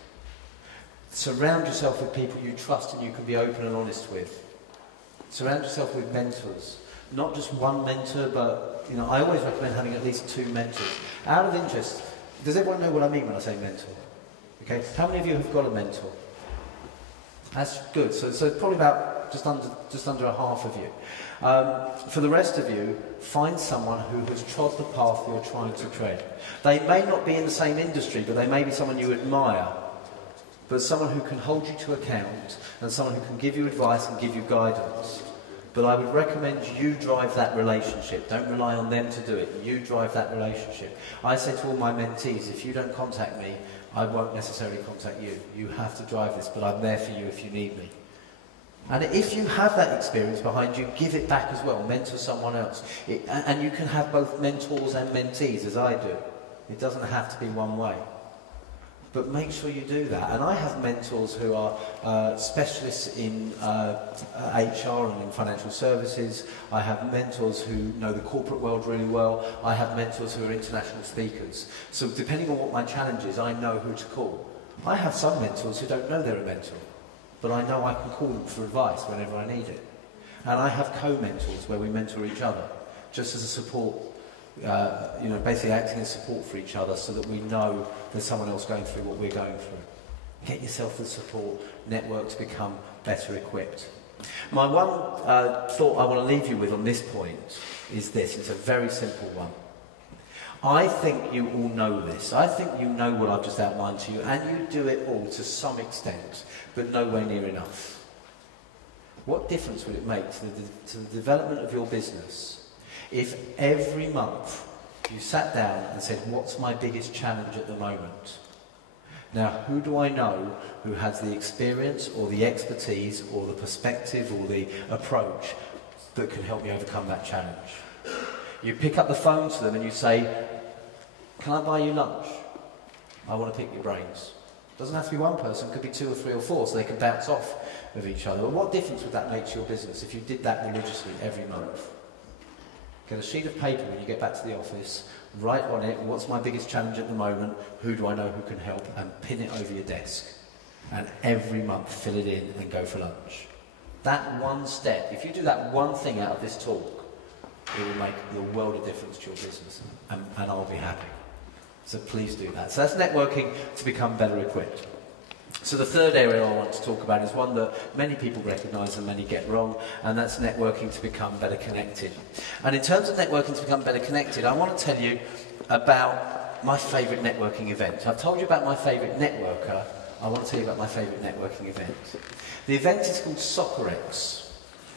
Surround yourself with people you trust and you can be open and honest with. Surround yourself with mentors. Not just one mentor, but you know, I always recommend having at least 2 mentors. Out of interest, does everyone know what I mean when I say mentor? Okay, how many of you have got a mentor? That's good. So probably about just under a half of you. For the rest of you, find someone who has trod the path you're trying to tread. They may not be in the same industry, but they may be someone you admire. But someone who can hold you to account and someone who can give you advice and give you guidance. But I would recommend you drive that relationship. Don't rely on them to do it. You drive that relationship. I say to all my mentees, if you don't contact me, I won't necessarily contact you. You have to drive this, but I'm there for you if you need me. And if you have that experience behind you, give it back as well. Mentor someone else. And you can have both mentors and mentees, as I do. It doesn't have to be one way. But make sure you do that. And I have mentors who are specialists in HR and in financial services. I have mentors who know the corporate world really well. I have mentors who are international speakers. So depending on what my challenge is, I know who to call. I have some mentors who don't know they're a mentor, but I know I can call them for advice whenever I need it. And I have co-mentors where we mentor each other, just as a support. You know, basically acting as support for each other so that we know there's someone else going through what we're going through. Get yourself the support, networks become better equipped. My one thought I want to leave you with on this point is this. It's a very simple one. I think you all know this. I think you know what I've just outlined to you, and you do it all to some extent, but nowhere near enough. What difference would it make to the development of your business if every month you sat down and said, what's my biggest challenge at the moment? Now, who do I know who has the experience or the expertise or the perspective or the approach that can help me overcome that challenge? You pick up the phone to them and you say, can I buy you lunch? I want to pick your brains. It doesn't have to be one person, it could be 2 or 3 or 4, so they can bounce off of each other. But what difference would that make to your business if you did that religiously every month? Get a sheet of paper when you get back to the office, write on it, what's my biggest challenge at the moment, who do I know who can help, and pin it over your desk. And every month fill it in and go for lunch. That one step, if you do that one thing out of this talk, it will make the world of difference to your business, and I'll be happy. So please do that. So that's networking to become better equipped. So the third area I want to talk about is one that many people recognise and many get wrong, and that's networking to become better connected. And in terms of networking to become better connected, I want to tell you about my favourite networking event. I've told you about my favourite networker. I want to tell you about my favourite networking event. The event is called SoccerX.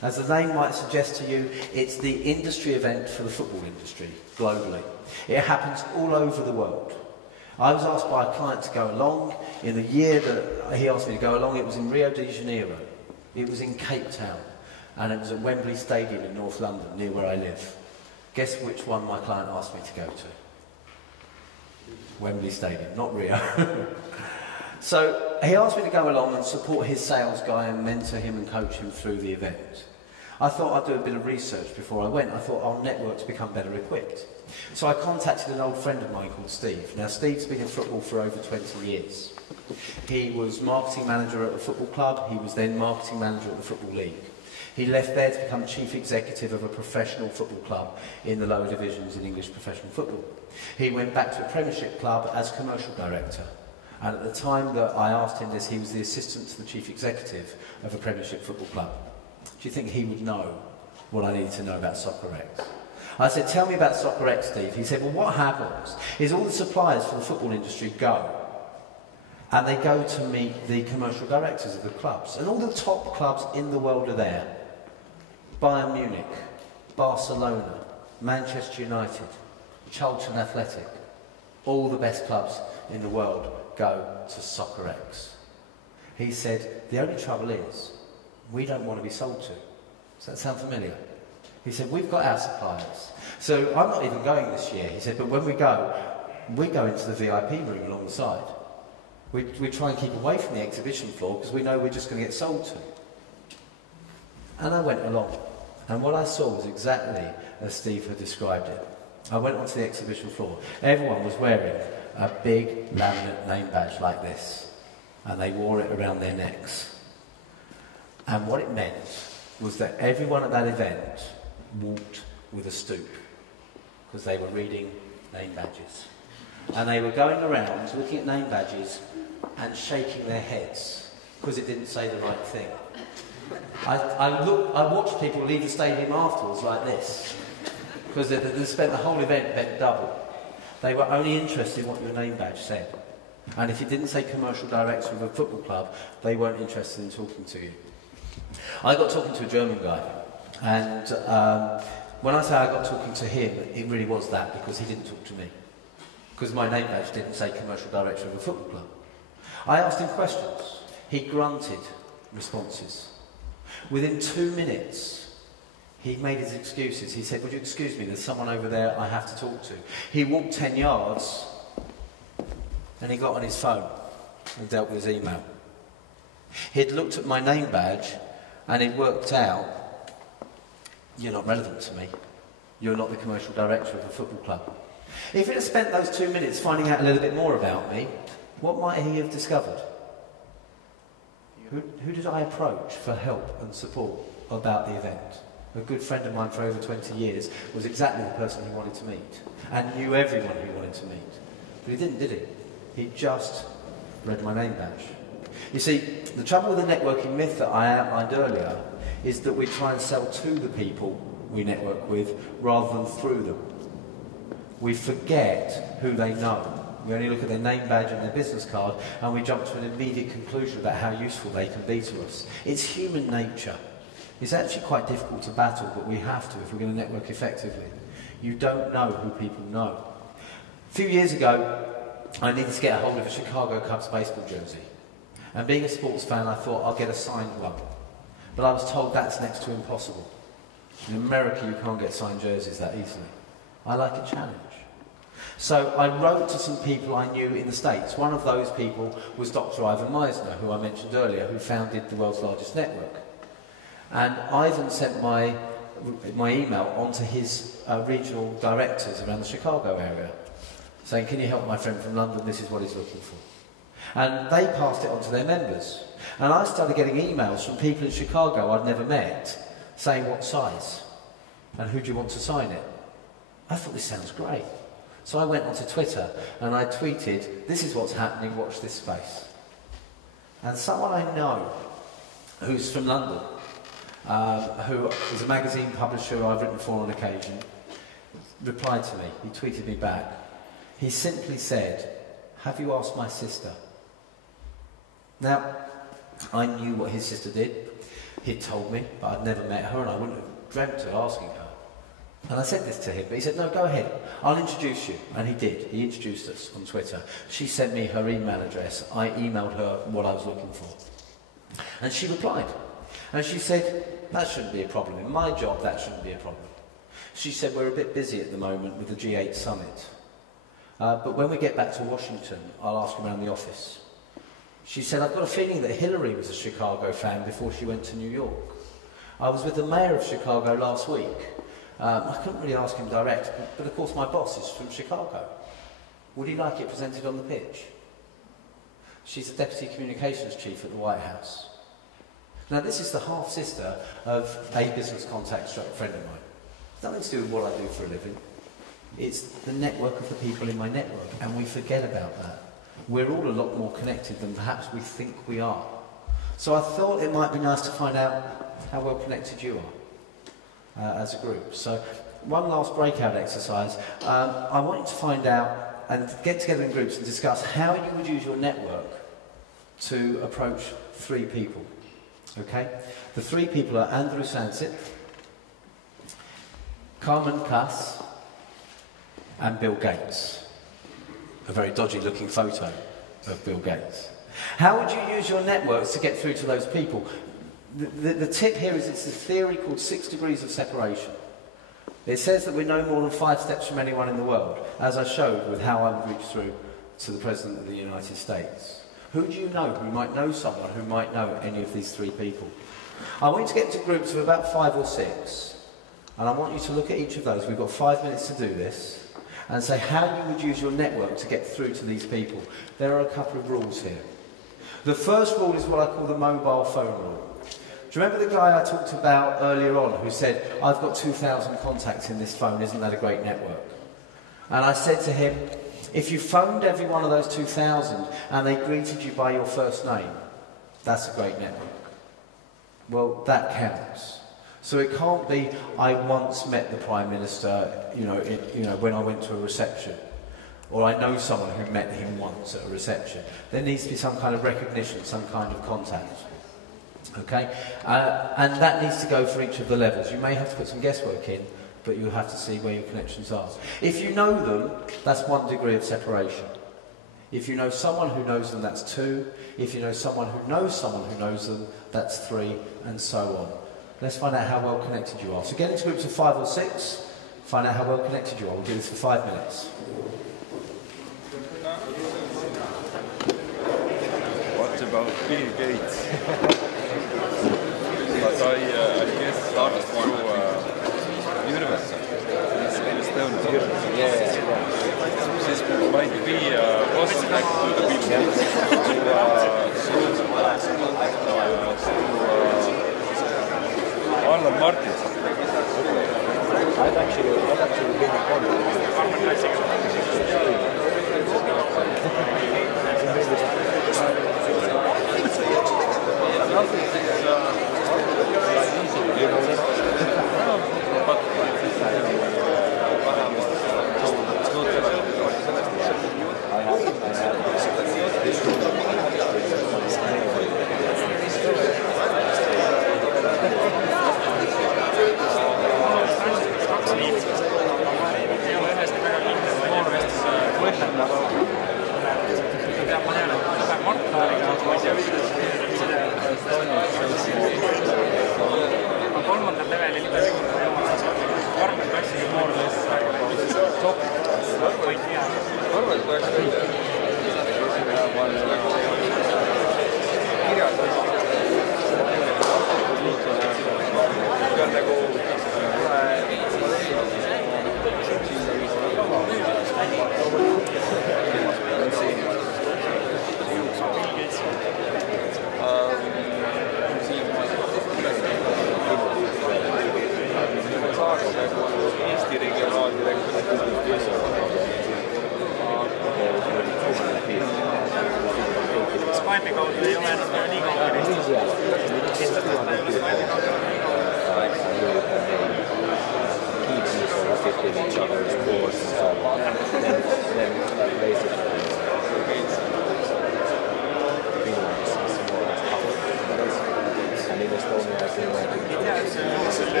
As the name might suggest to you, it's the industry event for the football industry globally. It happens all over the world. I was asked by a client to go along. In the year that he asked me to go along, it was in Rio de Janeiro. It was in Cape Town. And it was at Wembley Stadium in North London, near where I live. Guess which one my client asked me to go to? Wembley Stadium, not Rio. So he asked me to go along and support his sales guy and mentor him and coach him through the event. I thought I'd do a bit of research before I went. I thought I'll network to become better equipped. So I contacted an old friend of mine called Steve. Now Steve's been in football for over 20 years. He was marketing manager at the football club. He was then marketing manager at the Football League. He left there to become chief executive of a professional football club in the lower divisions in English professional football. He went back to a Premiership club as commercial director. And at the time that I asked him this, he was the assistant to the chief executive of a Premiership football club. Do you think he would know what I needed to know about SoccerX? I said, tell me about SoccerX, Steve. He said, well, what happens is all the suppliers for the football industry go, and they go to meet the commercial directors of the clubs. And all the top clubs in the world are there. Bayern Munich, Barcelona, Manchester United, Charlton Athletic, all the best clubs in the world go to SoccerX. He said, the only trouble is, we don't want to be sold to. Does that sound familiar? He said, we've got our suppliers. So I'm not even going this year. He said, but when we go into the VIP room alongside. We try and keep away from the exhibition floor because we know we're just going to get sold to. And I went along. And what I saw was exactly as Steve had described it. I went onto the exhibition floor. Everyone was wearing a big laminate name badge like this. And they wore it around their necks. And what it meant was that everyone at that event walked with a stoop. Because they were reading name badges. And they were going around looking at name badges and shaking their heads because it didn't say the right thing. I watched people leave the stadium afterwards like this because they spent the whole event bent double. They were only interested in what your name badge said. And if it didn't say commercial director of a football club, they weren't interested in talking to you. I got talking to a German guy, and when I say I got talking to him, it really was that because he didn't talk to me. Because my name badge didn't say commercial director of a football club. I asked him questions. He grunted responses. Within 2 minutes, he made his excuses. He said, would you excuse me, there's someone over there I have to talk to. He walked 10 yards, and he got on his phone and dealt with his email. He'd looked at my name badge, and it worked out, you're not relevant to me. You're not the commercial director of a football club. If he had spent those 2 minutes finding out a little bit more about me, what might he have discovered? Who did I approach for help and support about the event? A good friend of mine for over 20 years was exactly the person he wanted to meet and knew everyone he wanted to meet. But he didn't, did he? He just read my name badge. You see, the trouble with the networking myth that I outlined earlier is that we try and sell to the people we network with rather than through them. We forget who they know. We only look at their name badge and their business card and we jump to an immediate conclusion about how useful they can be to us. It's human nature. It's actually quite difficult to battle, but we have to if we're going to network effectively. You don't know who people know. A few years ago, I needed to get a hold of a Chicago Cubs baseball jersey. And being a sports fan, I thought I'll get a signed one. But I was told that's next to impossible. In America, you can't get signed jerseys that easily. I like a challenge. So I wrote to some people I knew in the States. One of those people was Dr. Ivan Meisner, who I mentioned earlier, who founded the world's largest network. And Ivan sent my email on to his regional directors around the Chicago area, saying, can you help my friend from London? This is what he's looking for. And they passed it on to their members. And I started getting emails from people in Chicago I'd never met, saying what size and who do you want to sign it. I thought this sounds great. So I went onto Twitter and I tweeted, this is what's happening, watch this space. And someone I know who's from London, who is a magazine publisher I've written for on occasion, replied to me. He tweeted me back. He simply said, have you asked my sister? Now, I knew what his sister did. He'd told me, but I'd never met her and I wouldn't have dreamt of asking her. And I said this to him, but he said, no, go ahead, I'll introduce you. And he did. He introduced us on Twitter. She sent me her email address. I emailed her what I was looking for. And she replied. And she said, that shouldn't be a problem. In my job, that shouldn't be a problem. She said, we're a bit busy at the moment with the G8 summit. But when we get back to Washington, I'll ask around the office. She said, I've got a feeling that Hillary was a Chicago fan before she went to New York. I was with the mayor of Chicago last week. I couldn't really ask him direct, but of course my boss is from Chicago. Would he like it presented on the pitch? She's the Deputy Communications Chief at the White House. Now, this is the half-sister of a business contact friend of mine. It's nothing to do with what I do for a living. It's the network of the people in my network, and we forget about that. We're all a lot more connected than perhaps we think we are. So I thought it might be nice to find out how well connected you are as a group. So one last breakout exercise. I want you to find out and get together in groups and discuss how you would use your network to approach 3 people. Okay? The 3 people are Andrew Sansip, Carmen Kass, and Bill Gates. A very dodgy looking photo of Bill Gates. How would you use your networks to get through to those people? The tip here is it's a theory called 6 degrees of separation. It says that we're no more than 5 steps from anyone in the world, as I showed with how I would reach through to the President of the United States. Who do you know who might know someone who might know any of these 3 people? I want you to get into groups of about 5 or 6, and I want you to look at each of those. We've got 5 minutes to do this. And say how you would use your network to get through to these people. There are a couple of rules here. The first rule is what I call the mobile phone rule. Do you remember the guy I talked about earlier on who said, I've got 2,000 contacts in this phone, isn't that a great network? And I said to him, if you phoned every one of those 2,000 and they greeted you by your first name, that's a great network. Well, that counts. So it can't be, I once met the Prime Minister, when I went to a reception. Or I know someone who met him once at a reception. There needs to be some kind of recognition, some kind of contact. Okay? And that needs to go for each of the levels. You may have to put some guesswork in, but you'll have to see where your connections are. If you know them, that's 1 degree of separation. If you know someone who knows them, that's 2. If you know someone who knows them, that's 3, and so on. Let's find out how well connected you are. So get into groups of 5 or 6, find out how well connected you are. We'll do this for 5 minutes. What about Bill Gates? But I guess StartSmart University. It's Estonia. Yeah. This might be possible to the Bill Gates. Alan Martin. I've actually been a part of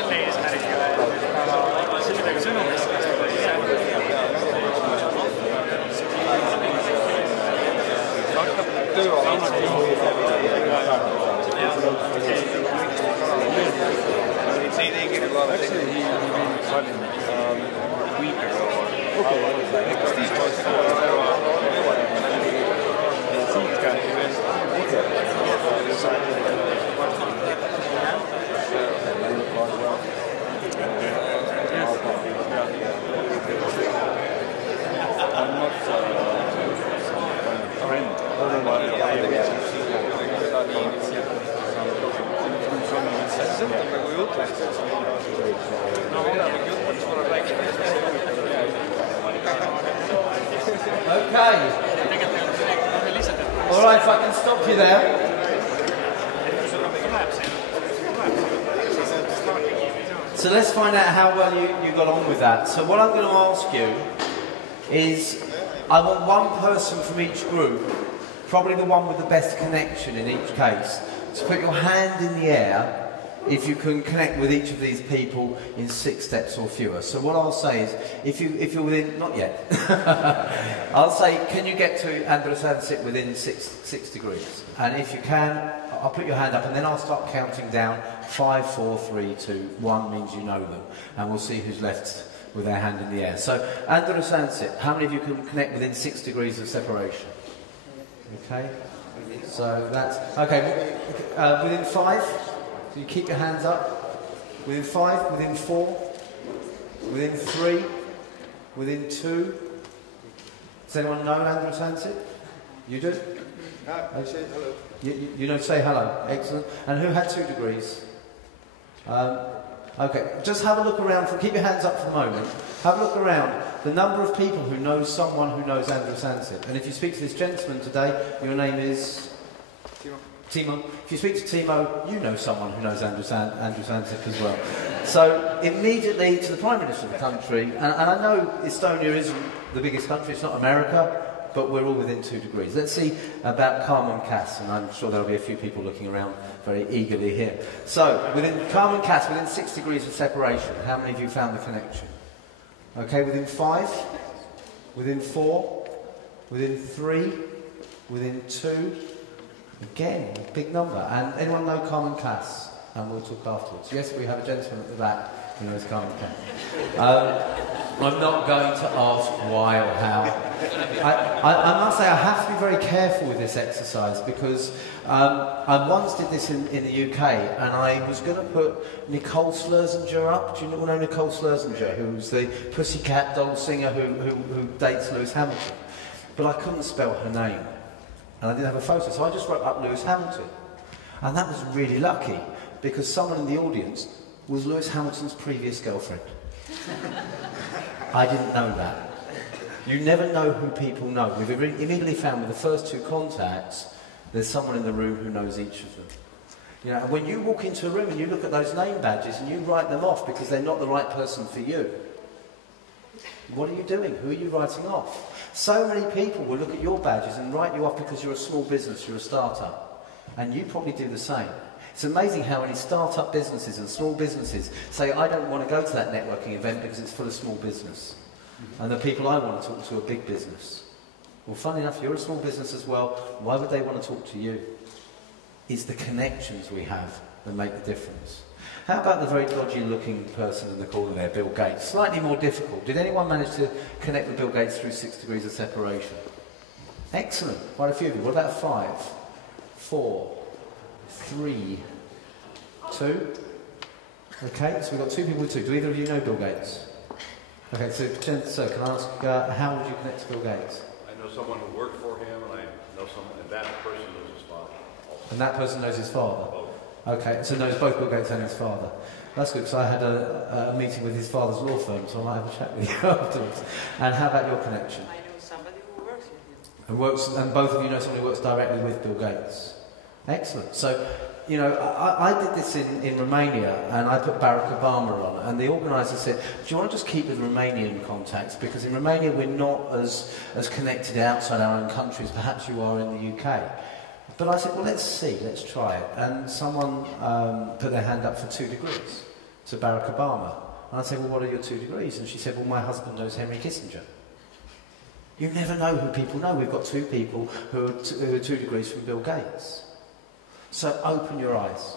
selle eesmärgiga, sellega sõnum Actually, he been funny a week ago. Because this was seed kind of event. I'm not a friend, but Okay. All right, if I can stop you there. So let's find out how well you got on with that. So what I'm going to ask you is, I want one person from each group, probably the one with the best connection in each case, to put your hand in the air if you can connect with each of these people in 6 steps or fewer. So what I'll say is, if you're within, not yet, I'll say, can you get to Andros Ansip within 6 degrees? And if you can, I'll put your hand up and then I'll start counting down. 5, 4, 3, 2, 1 means you know them. And we'll see who's left with their hand in the air. So, Andros Ansip, how many of you can connect within 6 degrees of separation? Okay, so that's, okay, within 5, so you keep your hands up. Within 5, within 4, within 3, within 2. Does anyone know Andros Ansip? You do? I say hello. You know, say hello. Excellent. And who had 2 degrees? Okay, just have a look around. Keep your hands up for a moment. Have a look around. The number of people who know someone who knows Andros Ansip. And if you speak to this gentleman today, your name is? Timo. If you speak to Timo, you know someone who knows Andros Ansip as well. So immediately to the Prime Minister of the country, and I know Estonia isn't the biggest country, it's not America, but we're all within 2 degrees. Let's see about Carmen Cass, and I'm sure there'll be a few people looking around very eagerly here. So, within Carmen Cass, within 6 degrees of separation, how many of you found the connection? Okay, within 5, within 4, within 3, within 2, again, a big number. And anyone know Carmen Cass? And we'll talk afterwards. Yes, we have a gentleman at the back who knows Carmen Cass. I'm not going to ask why or how. I must say I have to be very careful with this exercise because I once did this in the UK and I was going to put Nicole Scherzinger up. Do you all know Nicole Scherzinger, who's the Pussycat Doll singer who dates Lewis Hamilton? But I couldn't spell her name and I didn't have a photo, so I just wrote up Lewis Hamilton. And that was really lucky because someone in the audience was Lewis Hamilton's previous girlfriend. I didn't know that. You never know who people know. We've immediately found with the first 2 contacts, there's someone in the room who knows each of them. You know, and when you walk into a room and you look at those name badges and you write them off because they're not the right person for you, what are you doing? Who are you writing off? So many people will look at your badges and write you off because you're a small business, you're a startup. And you probably do the same. It's amazing how many start-up businesses and small businesses say, I don't want to go to that networking event because it's full of small business. And the people I want to talk to are big business. Well, funny enough, you're a small business as well. Why would they want to talk to you? It's the connections we have that make the difference. How about the very dodgy-looking person in the corner there, Bill Gates? Slightly more difficult. Did anyone manage to connect with Bill Gates through 6 degrees of separation? Excellent. Quite a few of you. What about 5, 4, 3, 2? Okay, so we've got 2 people with 2. Do either of you know Bill Gates? Okay, so can I ask, how would you connect to Bill Gates? I know someone who worked for him, and I know someone, and that person knows his father. And that person knows his father? Okay, so knows both Bill Gates and his father. That's good, because I had a meeting with his father's law firm, so I might have a chat with you afterwards. And how about your connection? I know somebody who works with him. And both of you know somebody who works directly with Bill Gates? Excellent. So, you know, I did this in Romania, and I put Barack Obama on, and the organiser said, do you want to just keep with Romanian contacts? Because in Romania we're not as connected outside our own countries, perhaps you are in the UK. But I said, well, let's see, let's try it. And someone put their hand up for 2 degrees to Barack Obama. And I said, well, what are your 2 degrees? And she said, well, my husband knows Henry Kissinger. You never know who people know. We've got 2 people who are 2 degrees from Bill Gates. So open your eyes.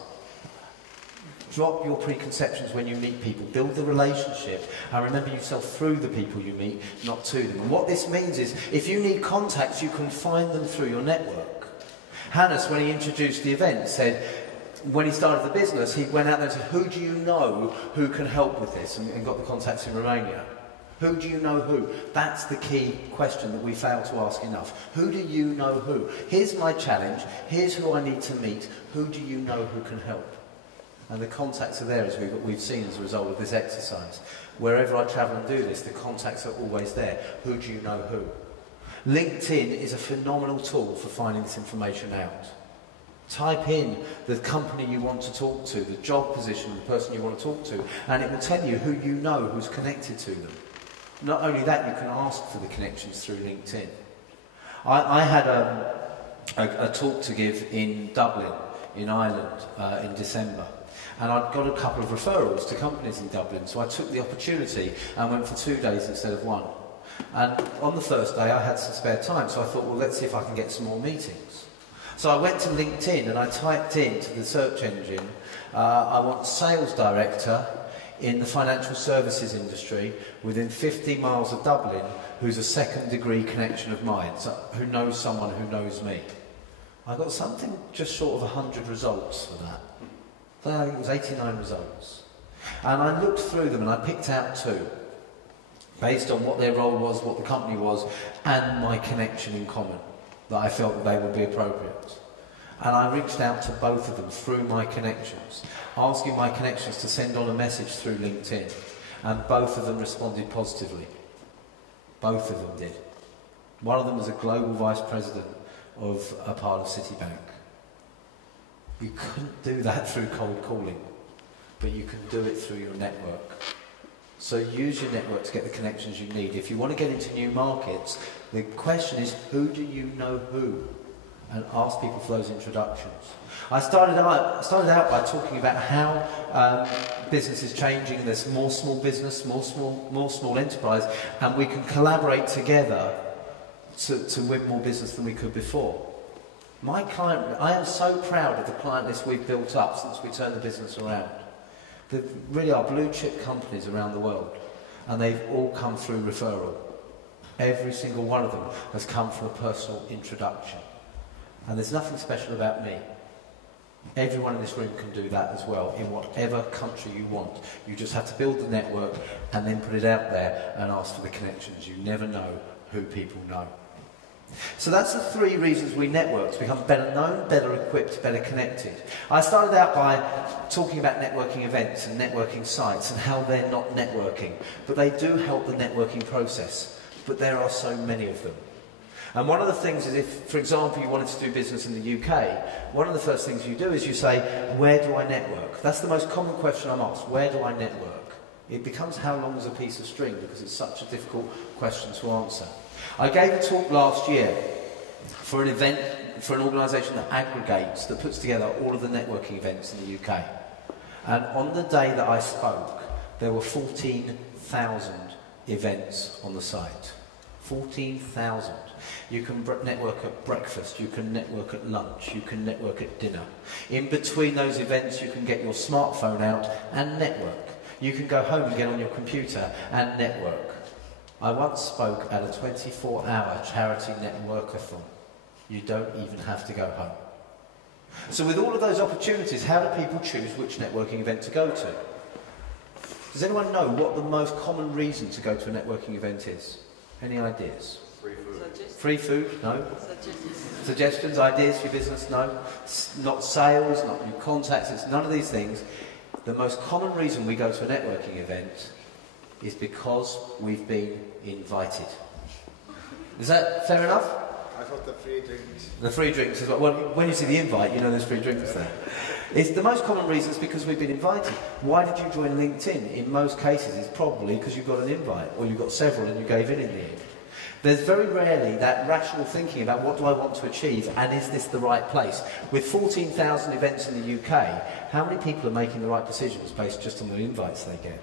Drop your preconceptions when you meet people. Build the relationship and remember yourself through the people you meet, not to them. And what this means is, if you need contacts, you can find them through your network. Hannes, when he introduced the event, said, when he started the business, he went out there and said, who do you know who can help with this? And got the contacts in Romania. Who do you know who? That's the key question that we fail to ask enough. Who do you know who? Here's my challenge. Here's who I need to meet. Who do you know who can help? And the contacts are there, as we've seen as a result of this exercise. Wherever I travel and do this, the contacts are always there. Who do you know who? LinkedIn is a phenomenal tool for finding this information out. Type in the company you want to talk to, the job position, the person you want to talk to, and it will tell you who you know who's connected to them. Not only that, you can ask for the connections through LinkedIn. I had a talk to give in Dublin, in Ireland, in December. And I'd got a couple of referrals to companies in Dublin, so I took the opportunity and went for 2 days instead of 1. And on the first day I had some spare time, so I thought, well, let's see if I can get some more meetings. So I went to LinkedIn and I typed into the search engine, I want sales director in the financial services industry within 50 miles of Dublin who's a second-degree connection of mine, so who knows someone who knows me. I got something just short of 100 results for that. I think it was 89 results. And I looked through them and I picked out 2, based on what their role was, what the company was, and my connection in common, that I felt that they would be appropriate. And I reached out to both of them through my connections, asking my connections to send on a message through LinkedIn. And both of them responded positively. Both of them did. One of them was a global vice president of a part of Citibank. You couldn't do that through cold calling, but you can do it through your network. So use your network to get the connections you need. If you want to get into new markets, the question is, who do you know who? And ask people for those introductions. I started out by talking about how business is changing. There's more small business, more small enterprise, and we can collaborate together to win more business than we could before. My client, I am so proud of the client list we've built up since we turned the business around. They really are blue chip companies around the world, and they've all come through referral. Every single one of them has come from a personal introduction. And there's nothing special about me. Everyone in this room can do that as well, in whatever country you want. You just have to build the network and then put it out there and ask for the connections. You never know who people know. So that's the 3 reasons we network: to become better known, better equipped, better connected. I started out by talking about networking events and networking sites and how they're not networking. But they do help the networking process. But there are so many of them. And one of the things is, if, for example, you wanted to do business in the UK, one of the first things you do is you say, where do I network? That's the most common question I'm asked. Where do I network? It becomes how long is a piece of string, because it's such a difficult question to answer. I gave a talk last year for an event, for an organisation that aggregates, that puts together all of the networking events in the UK. And on the day that I spoke, there were 14,000 events on the site. 14,000. You can network at breakfast, you can network at lunch, you can network at dinner. In between those events, you can get your smartphone out and network. You can go home and get on your computer and network. I once spoke at a 24-hour charity networkathon. You don't even have to go home. So with all of those opportunities, how do people choose which networking event to go to? Does anyone know what the most common reason to go to a networking event is? Any ideas? Free food. Free food? No. Suggestions, ideas for your business? No. Not sales, not new contacts, it's none of these things. The most common reason we go to a networking event is because we've been invited. Is that fair enough? I thought the free drinks. The free drinks as well. Well, when you see the invite, you know there's free drinks there. It's the most common reason is because we've been invited. Why did you join LinkedIn? In most cases, it's probably because you got an invite, or you got several and you gave in the end. There's very rarely that rational thinking about what do I want to achieve and is this the right place. With 14,000 events in the UK, how many people are making the right decisions based just on the invites they get?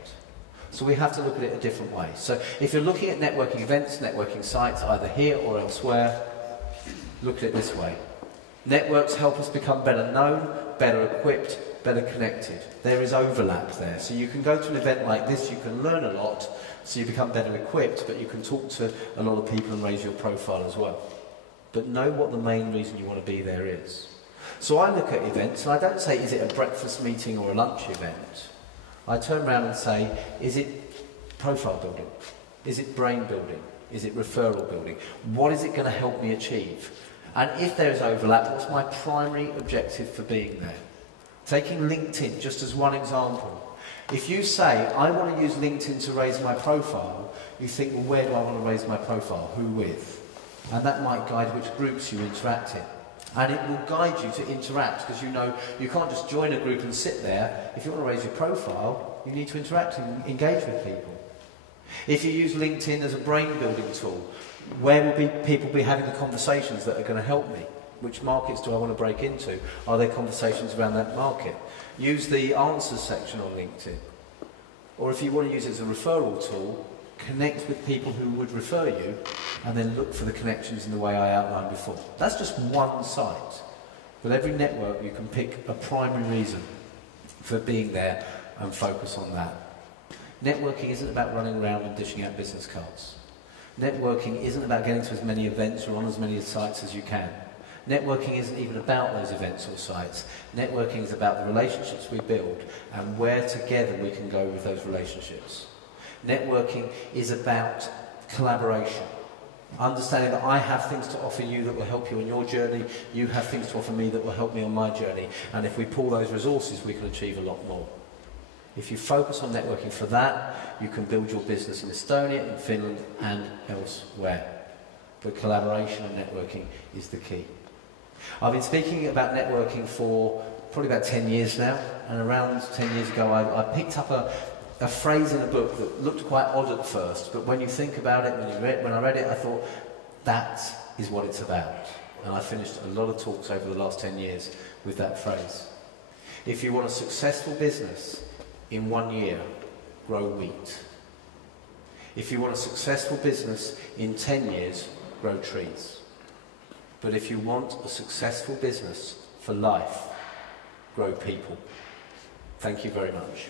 So we have to look at it a different way. So if you're looking at networking events, networking sites, either here or elsewhere, look at it this way. Networks help us become better known, better equipped, better connected. There is overlap there. So you can go to an event like this, you can learn a lot, so you become better equipped, but you can talk to a lot of people and raise your profile as well. But know what the main reason you want to be there is. So I look at events, and I don't say, is it a breakfast meeting or a lunch event? I turn around and say, is it profile building? Is it brain building? Is it referral building? What is it going to help me achieve? And if there is overlap, what's my primary objective for being there? Taking LinkedIn just as one example. If you say, I want to use LinkedIn to raise my profile, you think, well, where do I want to raise my profile? Who with? And that might guide which groups you interact in. And it will guide you to interact, because you know you can't just join a group and sit there. If you want to raise your profile, you need to interact and engage with people. If you use LinkedIn as a brain building tool, where will people be having the conversations that are going to help me? Which markets do I want to break into? Are there conversations around that market? Use the answers section on LinkedIn. Or if you want to use it as a referral tool, connect with people who would refer you, and then look for the connections in the way I outlined before. That's just one site. But every network, you can pick a primary reason for being there and focus on that. Networking isn't about running around and dishing out business cards. Networking isn't about getting to as many events or on as many sites as you can. Networking isn't even about those events or sites. Networking is about the relationships we build and where together we can go with those relationships. Networking is about collaboration. Understanding that I have things to offer you that will help you on your journey, you have things to offer me that will help me on my journey, and if we pull those resources, we can achieve a lot more. If you focus on networking for that, you can build your business in Estonia, in Finland, and elsewhere. But collaboration and networking is the key. I've been speaking about networking for probably about 10 years now, and around 10 years ago I picked up a phrase in a book that looked quite odd at first, but when you think about it, when I read it, I thought, that is what it's about. And I finished a lot of talks over the last 10 years with that phrase. If you want a successful business in 1 year, grow wheat. If you want a successful business in 10 years, grow trees. But if you want a successful business for life, grow people. Thank you very much.